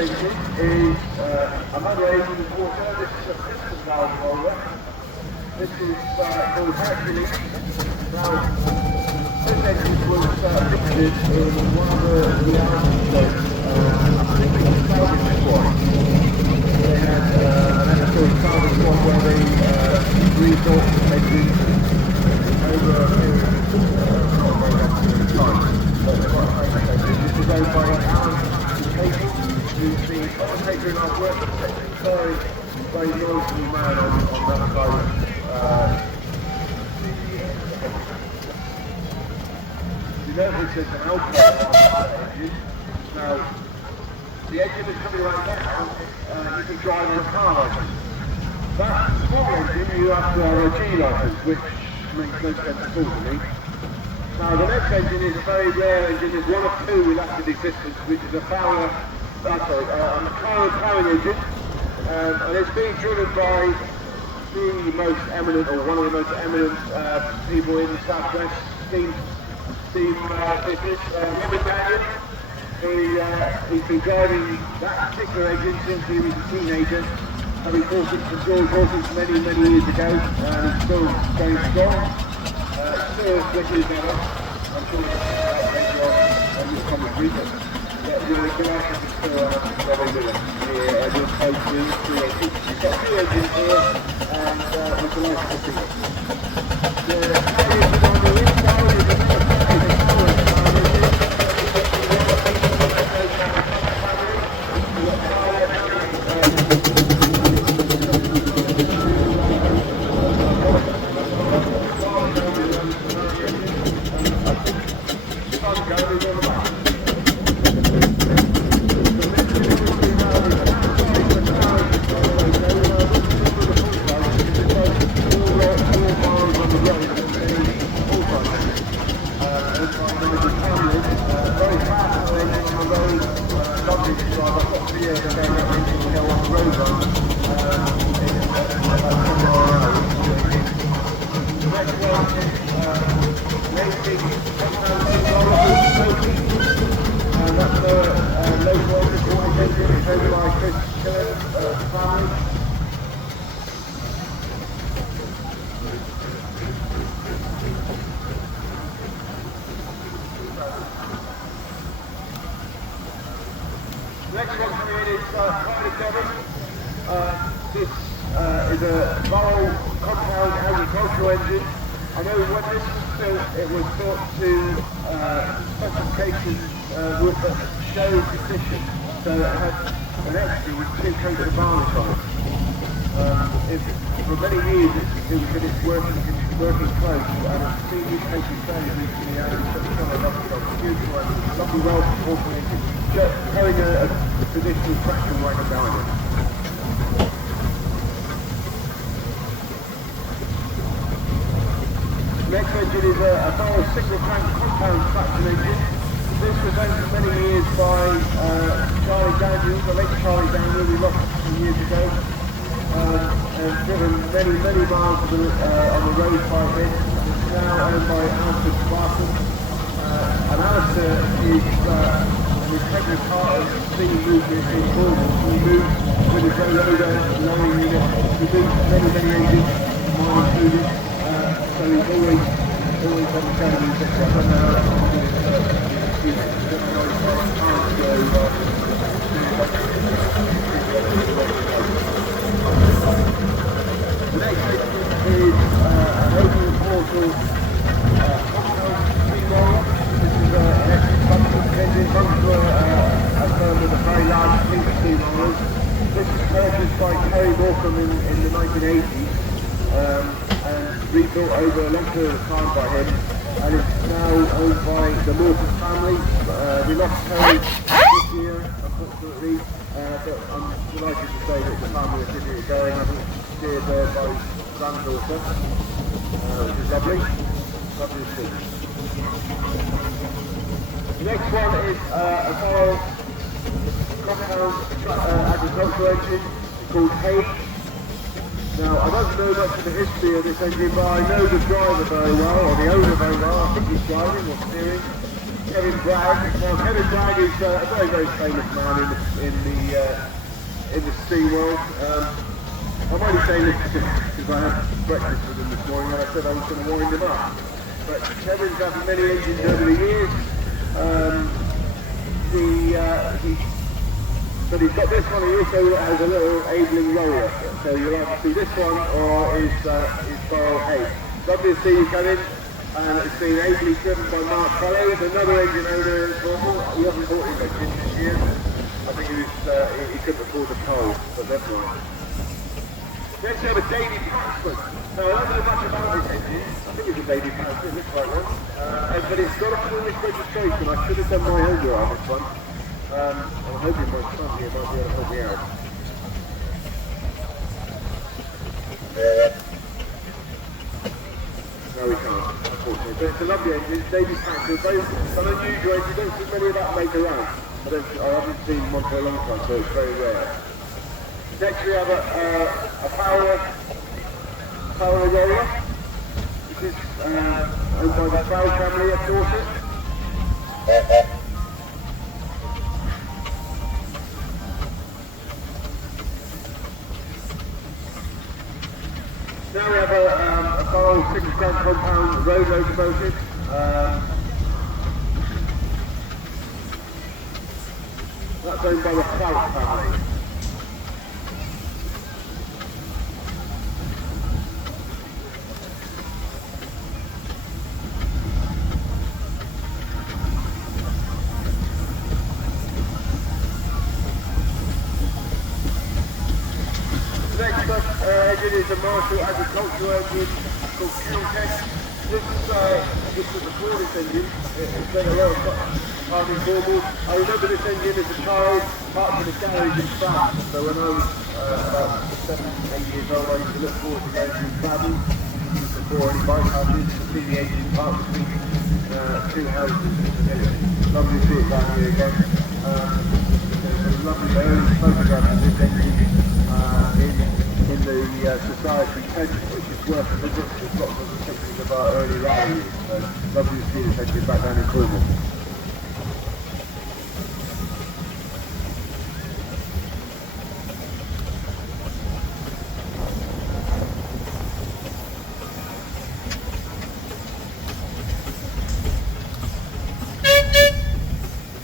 Engine is another 80-quarter. This is a piston valve roller. This is called Hercules. Now, this engine was fitted in one of the Army shows. I think it was Plowing Squad. They had an episode of Plowing Squad where they rebuilt the engine over a period of not very long time. But it's quite a famous engine. This is owned by Alan Cable. Who's the commentator in our work, very noisy man on that side. You notice there's an alcohol on that engine. Now, the engine is coming right now, you can drive in a car license. That small engine, you have to have a G license, which makes no sense at all to me. Now, the next engine is a very rare engine. There's one of two with active existence, which is a Fowler. That's a Plowing engine, and it's being driven by the most eminent, or one of the most eminent people in the Southwest steam business, Daniel. He's been driving that particular engine since he was a teenager, having bought it from George Horses many years ago, and it's still going strong, still as quick as ever. I'm sure on this commentary, but you're going to have to still very good here. We'll play through 380. We've got 2 engines here, and we're delighted to see it. The carriage on the inside is another power next one is racing compound roller coaster. That's a local organisation. It's owned by Chris family. Next one coming in is Contractors. This is a Volvo compound agricultural engine. I know when this was built, it was built to specifications with the show position. So it had an extra with 2 coats of varnish on it. For many years it was in its working close, and it's seen these cases fairly recently out of some kind of beautiful and lovely well performing engine. Just having a traditional traction right behind it. Next engine is a Volvo single crank compound traction engine. This was owned for many years by Charlie Daniels, the late Charlie Daniels, we lost some years ago. And driven many miles on the road by him. It's now owned by Alistair Spartan. And Alistair is an integral part of the steam movement in Cornwall. He moves with his own loader, lowering unit. He moves many engines, mine included. So he's always on the channel with this one. I don't know how long he's doing it. He's got no time to go. The next is an open portal compound steam roller. This is an electric function engine. Both were with a very large fleet of steam rollers. This was purchased by Terry Morecambe in the 1980s and rebuilt over a long period of time by him, and it's now owned by the Morecambe family. We lost Terry this year, unfortunately, but I'm delighted to say that the family are keeping it going. I think steered by his granddaughter, which is lovely to see. The next one is a Volvo compound agricultural engine called Hayes. Now, I don't know much of the history of this engine, but I know the driver very well, or the owner very well. I think he's driving or steering. Kevin Bragg. Now, Kevin Bragg is a very famous man in the steam world. I'm only saying this because I had breakfast with him this morning and I said I was going to wind him up. But Kevin's had many engines over the years. But he's got this one, he also has a little Abeling roller. So you'll have to see this one or his Volvo Hayes. Lovely to see you come in, and it's been ably driven by Mark Fellows, another engine owner in Cornwall. He hasn't bought his engine this year. I think he couldn't afford the toll, but never mind. Next we have a Davy Paxman. Now I don't know much about this engine. I think it's a Davy Paxman, it looks like one. But it's got a Cornish registration. I should have done my homework on this one. I'm hoping my son here might be able to help me out. No, we can't, unfortunately. But it's a lovely engine, Davy Paxman. It's an unusual engine. You don't see many of that made around. I haven't seen one for a long time, so it's very rare. Next we have a power roller, which is owned by the Plowing family at Dorset. Now we have a Volvo 6-ton compound road locomotive. That's owned by the Plowing family. Engine is a Marshall agricultural engine called Contractors. This was a Cornish engine. It's been a lot of time in Cornwall. I remember this engine as a child, parked in a garage in France. So when I was about 7, 8 years old, I used to look forward to going through travel before any bike houses to see the engine parked between 2 houses in the village. Lovely to see it down here again. There's a lovely photograph of this engine in the Society tent, which is worth a visit. There's lots of pictures of our early rally years. So lovely to see this engine back down in Cornwall.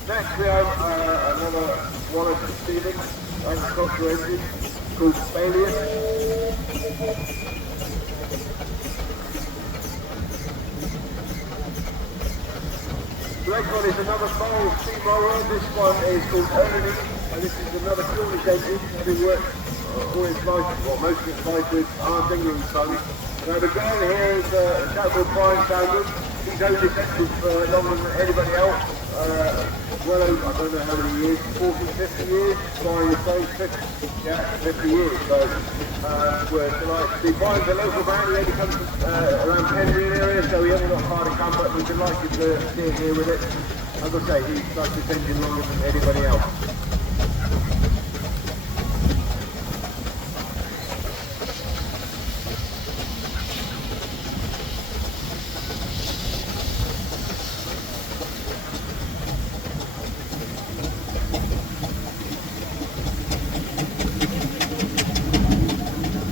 Next we have another Wallace and Stevens agricultural engine called Gladiator. The next one is another Bowl steamroller. This one is called Organisers, and this is another Cornish engine having worked all its life, well most of its life with Arms England Sons. Now the guy here is a chap called Brian Sanders. He's owned this engine for longer than anybody else. Well over, I don't know how many years, 40, 50 years, flying the same 50 years. So we're delighted to see Brian's a local man. He only comes from around Penryn area, so he hasn't got far to come, but we're delighted to see him here with it. As I say, he's liked this engine longer than anybody else.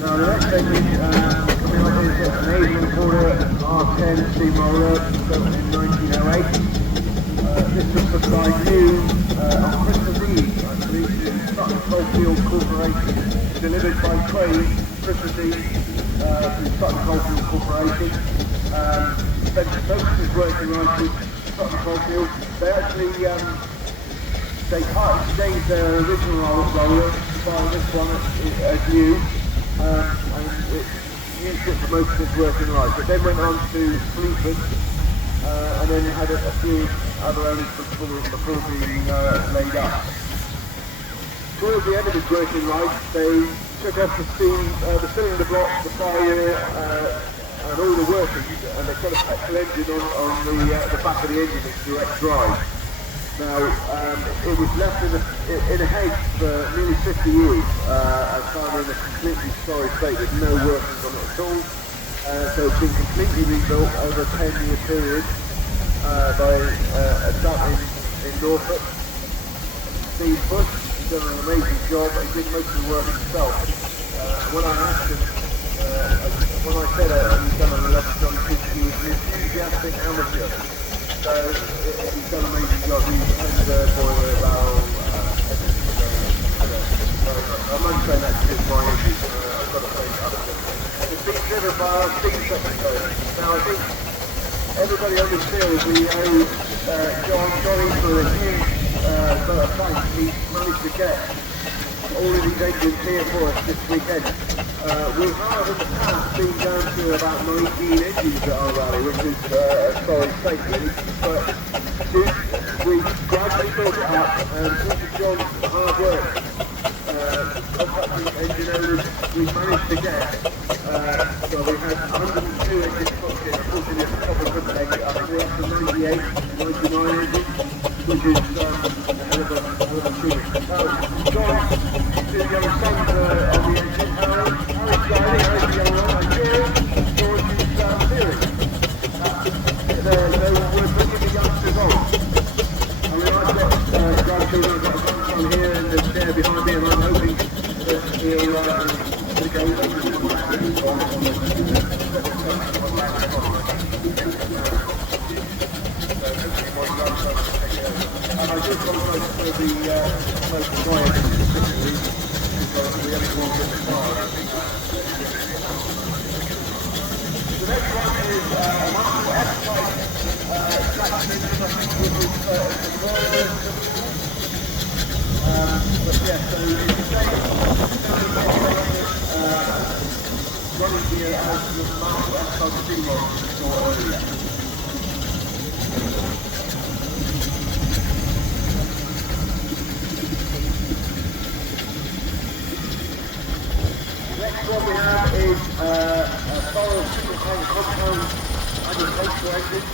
Now the next engine coming up is an Asian Quarter R10 steamroller built in 1908. This was supplied new on Christmas Eve, actually, to Sutton Coalfield Corporation, delivered by train Christmas Eve to Sutton Coalfield Corporation. Spent most of his working life with Sutton Coalfield. They actually they part exchanged their original roller to buy this one as new. And it used it for most of its working life, but then went on to Fleetwood and then had a few other owners before being laid up. Towards the end of its working life, they took up the steam, the cylinder block, the fire, and all the workings, and they put a petrol engine on the back of the engine in direct drive. Now, it was left in a hedge for nearly 50 years, and finally in a completely sorry state with no workings on it at all. So it's been completely rebuilt over a 10-year period by a chap in Norfolk, Steve Bush. He's done an amazing job, he did most of the work himself. When I asked him, when I said he's done an 11-ton, he was an enthusiastic amateur. So he's done an amazing job. He's changed the boiler valve, I'm not saying that because it's my issue. I've got to say other things. It's been driven by our steam secretary. Now I think everybody on this field, we owe Johnny for a huge vote of thanks. He managed to get all of these engines here for us this weekend. We have in the past been down to about 19 engines at our rally, which is a solid state really, but we gradually built it up, and due to John's hard work, contracting engine owners, we managed to get, so we had 102 engines booked in, unfortunately at the top of the egg, I think we're up to 98, 99 engines, which is a hell of a feeling. John, two young sons on the engine, Harry's driving, Harry's the young one, and Kieran, George is steering. We're bringing the youngsters on. I mean, I've got grandchildren, I've got a grandson here in the chair behind me, and I'm hoping that he'll go and I just want to know for the most annoying particularly because we haven't gone to the car. The next one is a Marshall F-type traction engine, I think this is converter. But yeah, so it's the same running gear as the Marshall F-type steamroller we saw earlier. Next one we have is a thorough single-tank compound agricultural engine.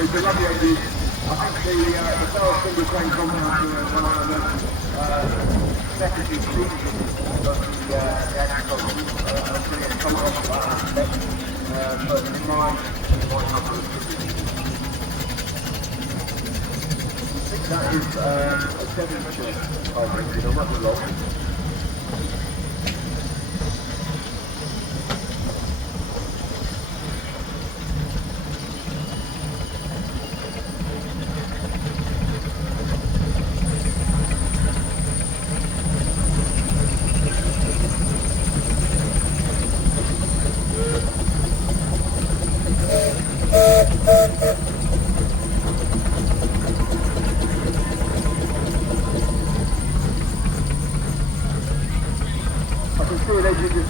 It's a lovely engine. I think the Forest Single Crane compound to one of the most secondary features of the agriculture. I'm going to come off that aspect, but in my couple of figures. I think that is a Devonshire type engine, I might be wrong.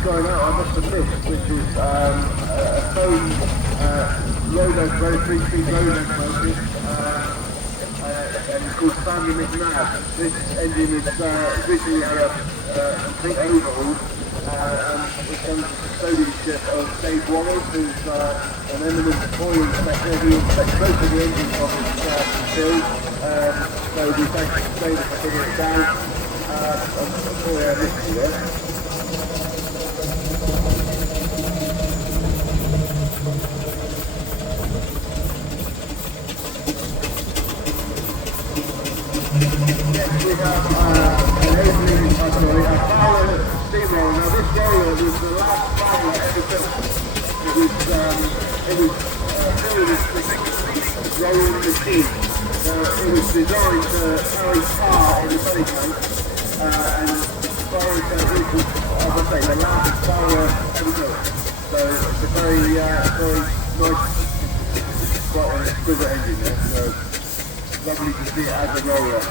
Going out, I must have missed, which is a foam very free-speed road motor, and it's called Sandy McNabb. This engine is recently had a complete overhaul, and it's under the custodianship of Dave Wallace, who's an eminent oil inspector who inspects most of the engine of his build. So we thank Dave for putting it down. I'm sorry I missed you there. We have a power steamroller. Now this roller was the last power ever built. It was filled with rolling machine. It was designed to carry tar in the belly tank, and as far as it was, as I say, the last power ever built. So it's a very nice, quite an exquisite engine there. So lovely to see it as a roller.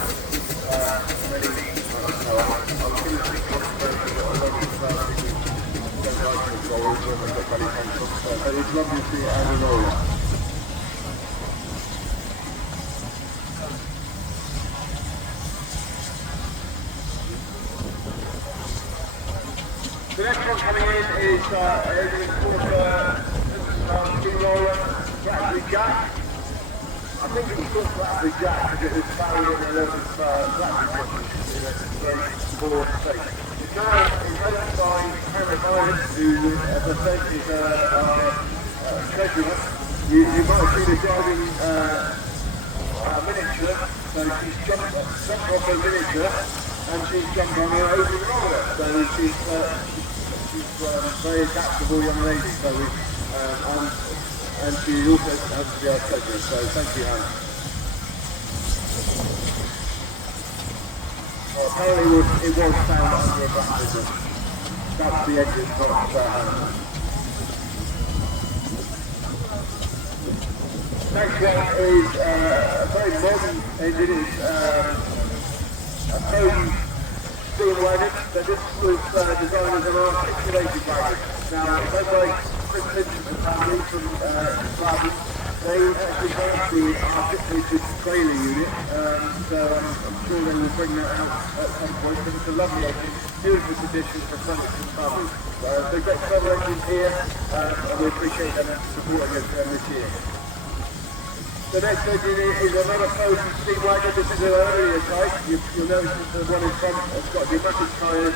But it's lovely to see it as a roller. The next one coming in is steamroller, Factory Jack. I think it was called Factory Jack because it was carried in a lot of Factory board space. It's now invented by Henry Bowers, who, as I said, is a treasurer. You might have seen her driving a miniature, so she's jumped off her miniature and she's jumped on her own roller. So she's a very adaptable young lady. So and she also has to be our treasurer. So thank you, Hannah. Well, apparently it was found under a baptism. That's the engine, not Hannah. Next one is a very modern engine. It's a foam steam wagon. So this was designed as an articulated wagon. Now, it's owned by Chris Lynch and family from Plowing. They actually built the articulated trailer unit, so I'm sure they will bring that out at some point. But it's a lovely engine, beautiful condition for Sunday and family. They've got several engines here, and we appreciate them supporting us this year. The next engine is another foam steam wagon. This is an earlier type. You'll notice the one in front has got pneumatic tyres.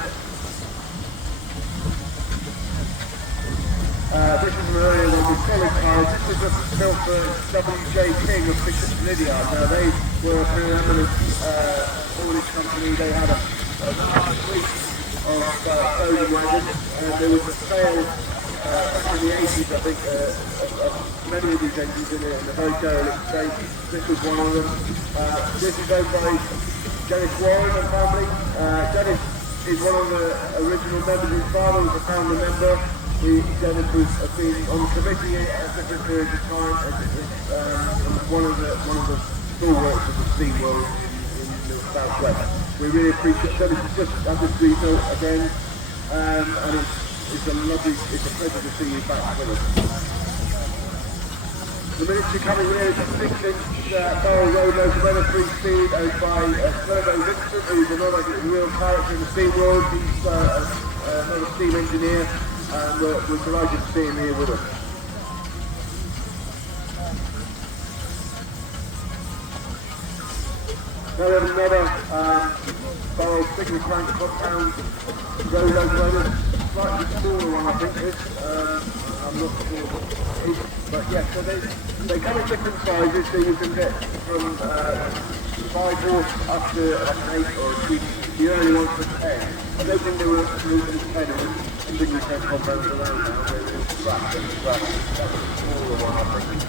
This is an earlier one with solid tyres. This was built for W.J. King of Bishop's Lydiard. Now they were a preeminent haulage company. They had a large fleet of foam wagons, and there was a sale back in the 80s, I think, of many of these engines in a very derelict state. This was one of them. This is owned by Dennis Warren and family. Dennis is one of the original members. His father was a founder member. Dennis has been on the committee at different periods of time. One of the stalwarts of the steam world in the southwest. We really appreciate Dennis. Has just had this rebuilt again, and it's a pleasure to see you back with us. The miniature coming here is a 6-inch barrel road locomotive 3-speed owned by Servo Vincent, who's another real character in the steam world. He's another steam engineer, and we're delighted to see him here with us. Now we have another barrel single crank compound road locomotive, slightly smaller one I think this, I'm not sure what it is, but yeah, so they come in different sizes, so you can get from 5 horse up to an 8 or a 2, the early ones for 10. I don't think they were absolutely 10 of them, single crank compounds around now, they're all scrapped and scrapped, that was a smaller one I think.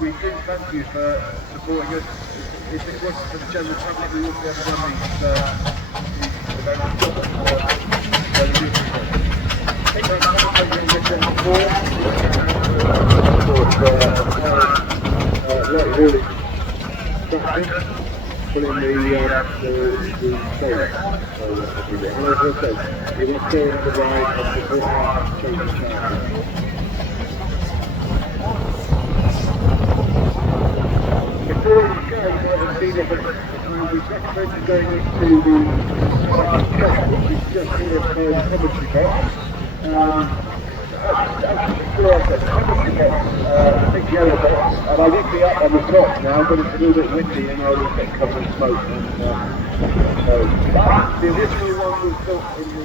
We do thank you for supporting us. If it wasn't for the general public, we wouldn't be able to run these events. Really practice putting the stage. And as I said, you must go on the ride and support our change channel. Before you go, you might have seen it, but we recommend going into the shop, which is just here by the commentary box. Actually, the commentary box, big yellow box, and I would be up on the top now, but it's a little bit windy and I will get covered in smoke. But the original one was built in the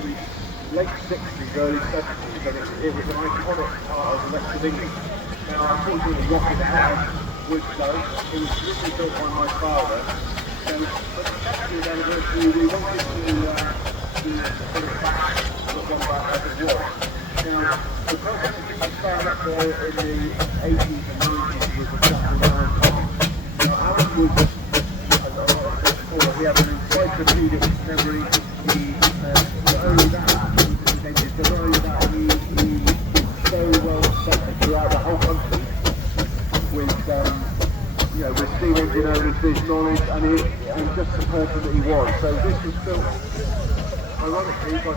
late 60s, early 70s, and it was an iconic part of the rest of England. Now, unfortunately, rocking out. Wood stone. It was originally built by my father. So for the 70th anniversary, we wanted to put it back, put one back as it was. Now, the person who started up there in the 80s and 90s was a chap around Tom. Now, Alan was, as I said before, he had an encyclopedic memory. Not only that, he was so well respected throughout the whole country. With steam engine owners, his knowledge, and just the person that he was. So this was built, ironically, by